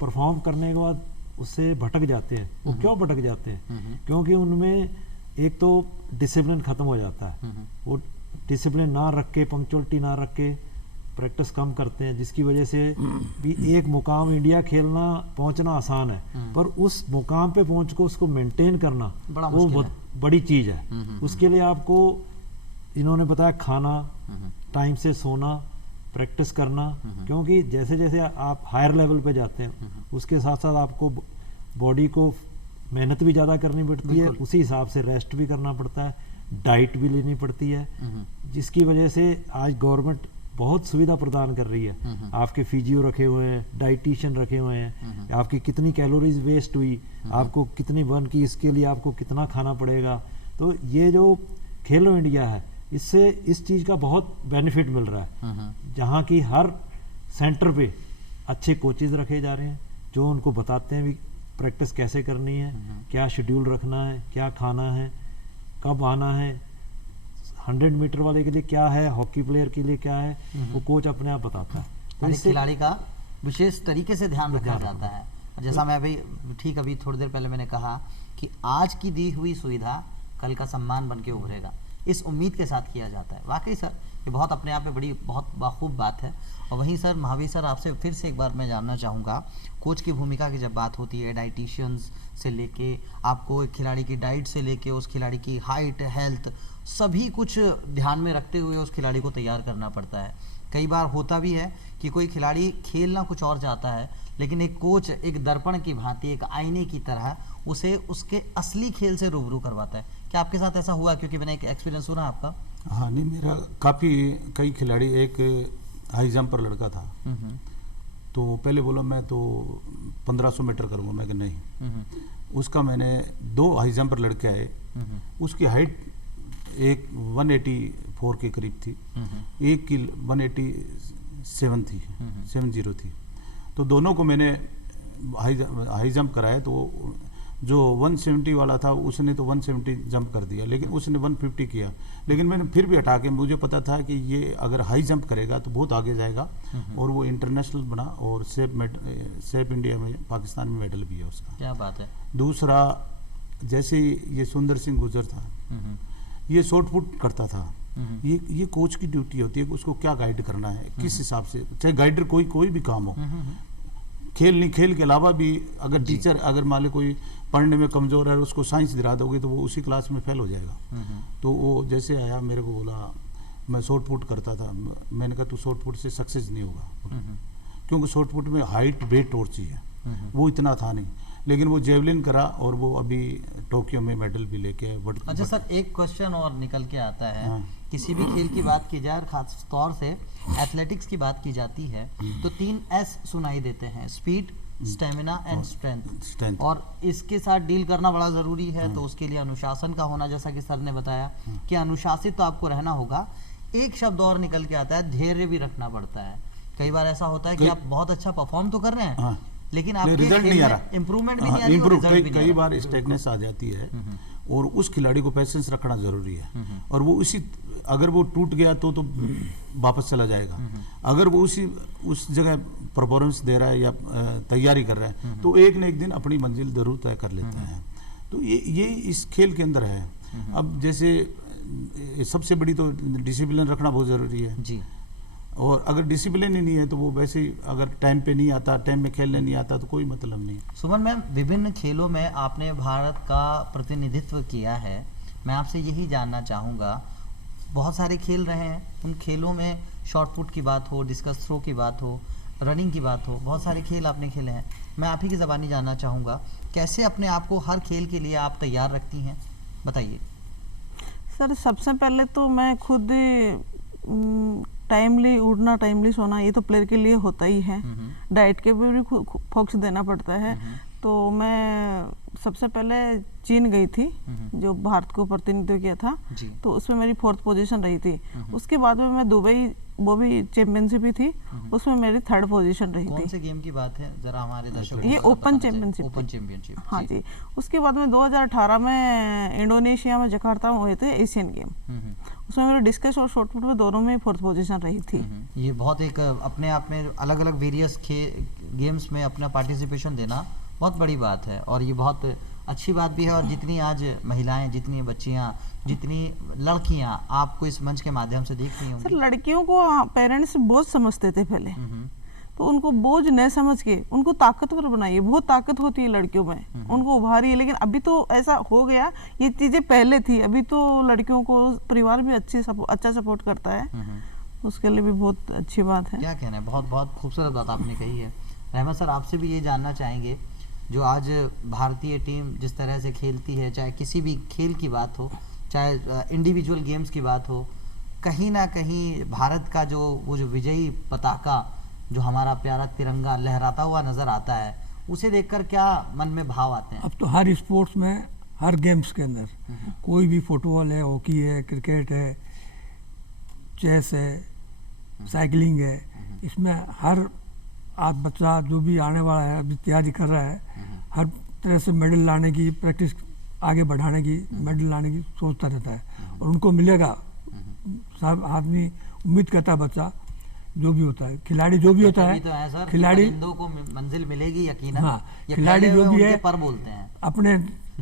परफॉर्म करने के बाद उससे भटक जाते हैं। वो क्यों भटक जाते हैं? क्योंकि उनमें एक तो डिसिप्लिन ख़त्म हो जाता है, वो डिसिप्लिन ना रख के, पंक्चुअलिटी ना रख के प्रैक्टिस कम करते हैं, जिसकी वजह से भी एक मुकाम इंडिया खेलना पहुंचना आसान है, पर उस मुकाम पे पहुंच को उसको मेंटेन करना वो बहुत बड़ी चीज़ है। उसके लिए आपको इन्होंने बताया खाना, टाइम से सोना, प्रैक्टिस करना, क्योंकि जैसे जैसे आप हायर लेवल पे जाते हैं उसके साथ साथ आपको बॉडी को मेहनत भी ज़्यादा करनी पड़ती है, उसी हिसाब से रेस्ट भी करना पड़ता है, डाइट भी लेनी पड़ती है, जिसकी वजह से आज गवर्नमेंट बहुत सुविधा प्रदान कर रही है। आपके फिजियो रखे हुए हैं, डाइटिशियन रखे हुए हैं, आपकी कितनी कैलोरीज वेस्ट हुई, आपको कितनी बर्न की, इसके लिए आपको कितना खाना पड़ेगा। तो ये जो खेलो इंडिया है, इससे इस चीज़ का बहुत बेनिफिट मिल रहा है, जहाँ की हर सेंटर पे अच्छे कोचेज रखे जा रहे हैं जो उनको बताते हैं भी प्रैक्टिस कैसे करनी है, क्या शेड्यूल रखना है, क्या खाना है, कब आना है, 100 मीटर वाले के लिए क्या है, हॉकी प्लेयर के लिए क्या है, वो कोच अपने आप बताता है। तो इस खिलाड़ी का विशेष तरीके से ध्यान रखा जाता है। जैसा मैं अभी थोड़ी देर पहले मैंने कहा कि आज की दी हुई सुविधा कल का सम्मान बन के उभरेगा, इस उम्मीद के साथ किया जाता है। वाकई सर ये बहुत अपने आप में बहुत बाखूब बात है। और वहीं सर महावीर सर, आपसे फिर से एक बार मैं जानना चाहूँगा, कोच की भूमिका की जब बात होती है, डाइटिशियंस से लेके आपको एक खिलाड़ी की डाइट से लेके उस खिलाड़ी की हाइट, हेल्थ, सभी कुछ ध्यान में रखते हुए उस खिलाड़ी को तैयार करना पड़ता है। कई बार होता भी है कि कोई खिलाड़ी खेलना कुछ और चाहता है, लेकिन एक कोच एक दर्पण की भांति, एक आईने की तरह उसे उसके असली खेल से रूबरू करवाता है। क्या आपके साथ ऐसा हुआ? क्योंकि मैंने एक एक्सपीरियंस सुना आपका। हाँ, नहीं, मेरा कई खिलाड़ी, एक हाई जंपर लड़का था, तो पहले बोला मैं तो 1500 मीटर करूँगा, मैं कि नहीं। उसका मैंने 2 हाई जंपर लड़के आए, उसकी हाइट एक 184 के करीब थी, एक की 7 थी, 70 थी। तो दोनों को मैंने हाई जंप कराया, तो जो 170 वाला था उसने तो 170 जंप कर दिया, लेकिन उसने 150 किया। लेकिन मैंने फिर भी हटा के, मुझे पता था कि ये अगर हाई जंप करेगा तो बहुत आगे जाएगा, और वो इंटरनेशनल बना, और सेफ इंडिया में, पाकिस्तान में मेडल भी है उसका। क्या बात है। दूसरा, जैसे ये सुंदर सिंह गुजर था, ये शॉर्ट पुट करता था। ये कोच की ड्यूटी होती है कि उसको क्या गाइड करना है, किस हिसाब से, चाहे गाइडर कोई भी काम हो, खेल के अलावा भी अगर टीचर, अगर मान लो कोई पढ़ने में कमज़ोर है, उसको साइंस दिला दोगे तो वो उसी क्लास में फेल हो जाएगा। तो वो जैसे आया, मेरे को बोला मैं शॉर्ट पुट करता था, मैंने कहा तू शॉर्ट पुट से सक्सेस नहीं होगा, क्योंकि शॉर्ट पुट में हाइट वेट और चाहिए, वो इतना था नहीं। लेकिन वो जेवलिन करा, और वो अभी टोक्यो में मेडल भी लेके आए। अच्छा सर, एक क्वेश्चन और निकल के आता है। हाँ। किसी भी खेल की बात की जाए, और खास तौर से एथलेटिक्स की बात की जाती है, तो 3 S सुनाई देते हैं, स्पीड, स्टेमिना एंड स्ट्रेंथ। और इसके साथ डील करना बड़ा ज़रूरी है। तो उसके लिए अनुशासन का होना, जैसा कि सर ने बताया कि अनुशासित तो आपको रहना होगा। एक शब्द और निकल के आता है, धैर्य भी रखना पड़ता है। कई बार ऐसा होता है कि आप बहुत अच्छा परफॉर्म तो कर रहे हैं, लेकिन आपके रिजल्ट नहीं आ रहा, इंप्रूवमेंट भी नहीं आ रही, कई बार स्टेगनेस आ जाती है, और उस खिलाड़ी को पेशेंस रखना जरूरी है। और वो अगर वो टूट गया तो वापस चला जाएगा। अगर वो उस जगह परफॉर्मेंस दे रहा है या तैयारी कर रहा है, तो एक न एक दिन अपनी मंजिल जरूर तय कर लेता है। तो ये इस खेल के अंदर है। अब जैसे सबसे बड़ी तो डिसिप्लिन रखना बहुत ज़रूरी है जी। और अगर डिसिप्लिन ही नहीं है तो वो वैसे ही, अगर टाइम पे नहीं आता, टाइम में खेलने नहीं आता, तो कोई मतलब नहीं। सुमन मैम, विभिन्न खेलों में आपने भारत का प्रतिनिधित्व किया है। मैं आपसे यही जानना चाहूँगा, बहुत सारे खेल रहे हैं, उन खेलों में शॉर्ट पुट की बात हो, डिस्कस थ्रो की बात हो, रनिंग की बात हो, बहुत सारे खेल आपने खेले हैं। मैं आप ही की ज़बानी जानना चाहूँगा, कैसे अपने आप को हर खेल के लिए आप तैयार रखती हैं, बताइए। सर, सबसे पहले तो मैं खुद टाइमली उठना, टाइमली सोना, ये तो प्लेयर के लिए होता ही है। डाइट के भी फोकस देना पड़ता है। तो मैं सबसे पहले चीन गई थी, जो भारत को प्रतिनिधित्व किया था, तो उसमें मेरी 4th पोजीशन रही थी। उसके बाद में मैं दुबई, वो भी चैंपियनशिप ही थी, उसमें मेरी 3rd पोजीशन रही थी। कौन से गेम की बात है, जरा हमारे दर्शकों ये ओपन चैंपियनशिप। हाँ जी। उसके बाद में 2018 में इंडोनेशिया में जकार्ता में हुए थे एशियन गेम, उसमें मेरे डिस्कस और शॉर्ट पुट में दोनों में 4th पोजीशन रही थी। ये बहुत एक अपने आप में अलग अलग वेरियस गेम्स में अपना पार्टिसिपेशन देना बहुत बड़ी बात है, और ये बहुत अच्छी बात भी है। और जितनी आज महिलाएं, जितनी बच्चियां, जितनी लड़कियां आपको इस मंच के माध्यम से देख रही होंगी। सर, लड़कियों को पेरेंट्स बोझ समझते थे पहले, तो उनको बोझ न समझ के उनको ताकतवर बनाइए। बहुत ताकत होती है लड़कियों में, उनको उभारिए। लेकिन अभी तो ऐसा हो गया, ये चीज़ें पहले थी, अभी तो लड़कियों को परिवार भी अच्छा सपोर्ट करता है, उसके लिए भी बहुत अच्छी बात है। क्या कहना है, बहुत बहुत खूबसूरत बात आपने कही है। रहमत सर, आपसे भी ये जानना चाहेंगे, जो आज भारतीय टीम जिस तरह से खेलती है, चाहे किसी भी खेल की बात हो, चाहे इंडिविजुअल गेम्स की बात हो, कहीं ना कहीं भारत का जो विजयी पताका, जो हमारा प्यारा तिरंगा लहराता हुआ नज़र आता है, उसे देखकर क्या मन में भाव आते हैं? अब तो हर स्पोर्ट्स में, हर गेम्स के अंदर, कोई भी फुटबॉल है, हॉकी है, क्रिकेट है, चेस है, साइकिलिंग है, इसमें हर आज बच्चा जो भी आने वाला है, अभी तैयारी कर रहा है, हर तरह से मेडल लाने की, प्रैक्टिस आगे बढ़ाने की, मेडल लाने की सोचता रहता है, और उनको मिलेगा। सब आदमी उम्मीद करता है, बच्चा जो भी होता है, खिलाड़ी जो भी होता है, तो खिलाड़ी को मंजिल मिलेगी यकीनन। हाँ, खिलाड़ी जो भी है पर बोलते हैं अपने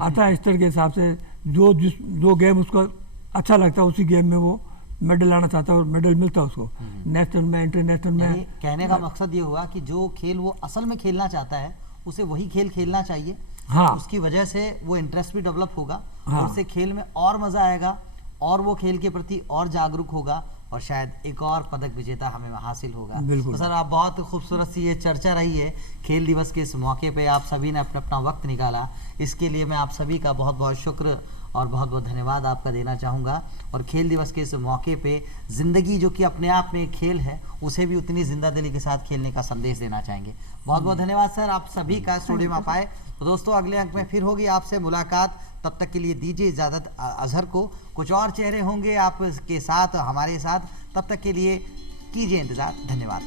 आता स्तर के हिसाब से, जो गेम उसको अच्छा लगता है, उसी गेम में वो मेडल लाना चाहता है, और मेडल मिलता है उसको, नेशनल में, इंटरनेशनल में। कहने का मकसद ये हुआ कि जो खेल वो असल में खेलना चाहता है, उसे वही खेल खेलना चाहिए। हाँ, उसकी वजह से वो इंटरेस्ट भी डेवलप होगा, हाँ, और उससे खेल में और मजा आएगा, और वो खेल के प्रति और जागरूक होगा, और शायद एक और पदक विजेता हमें हासिल होगा। तो सर, आप बहुत खूबसूरत सी ये चर्चा रही है खेल दिवस के इस मौके पे, आप सभी ने अपना अपना वक्त निकाला, इसके लिए मैं आप सभी का बहुत बहुत शुक्र और बहुत बहुत धन्यवाद आपका देना चाहूँगा। और खेल दिवस के इस मौके पे ज़िंदगी जो कि अपने आप में एक खेल है, उसे भी उतनी जिंदादिली के साथ खेलने का संदेश देना चाहेंगे। बहुत बहुत धन्यवाद सर, आप सभी का स्टूडियो में आप आए। तो दोस्तों, अगले अंक में फिर होगी आपसे मुलाकात, तब तक के लिए दीजिए इजाज़त अजहर को। कुछ और चेहरे होंगे आपके साथ, हमारे साथ, तब तक के लिए कीजिए इंतजार। धन्यवाद।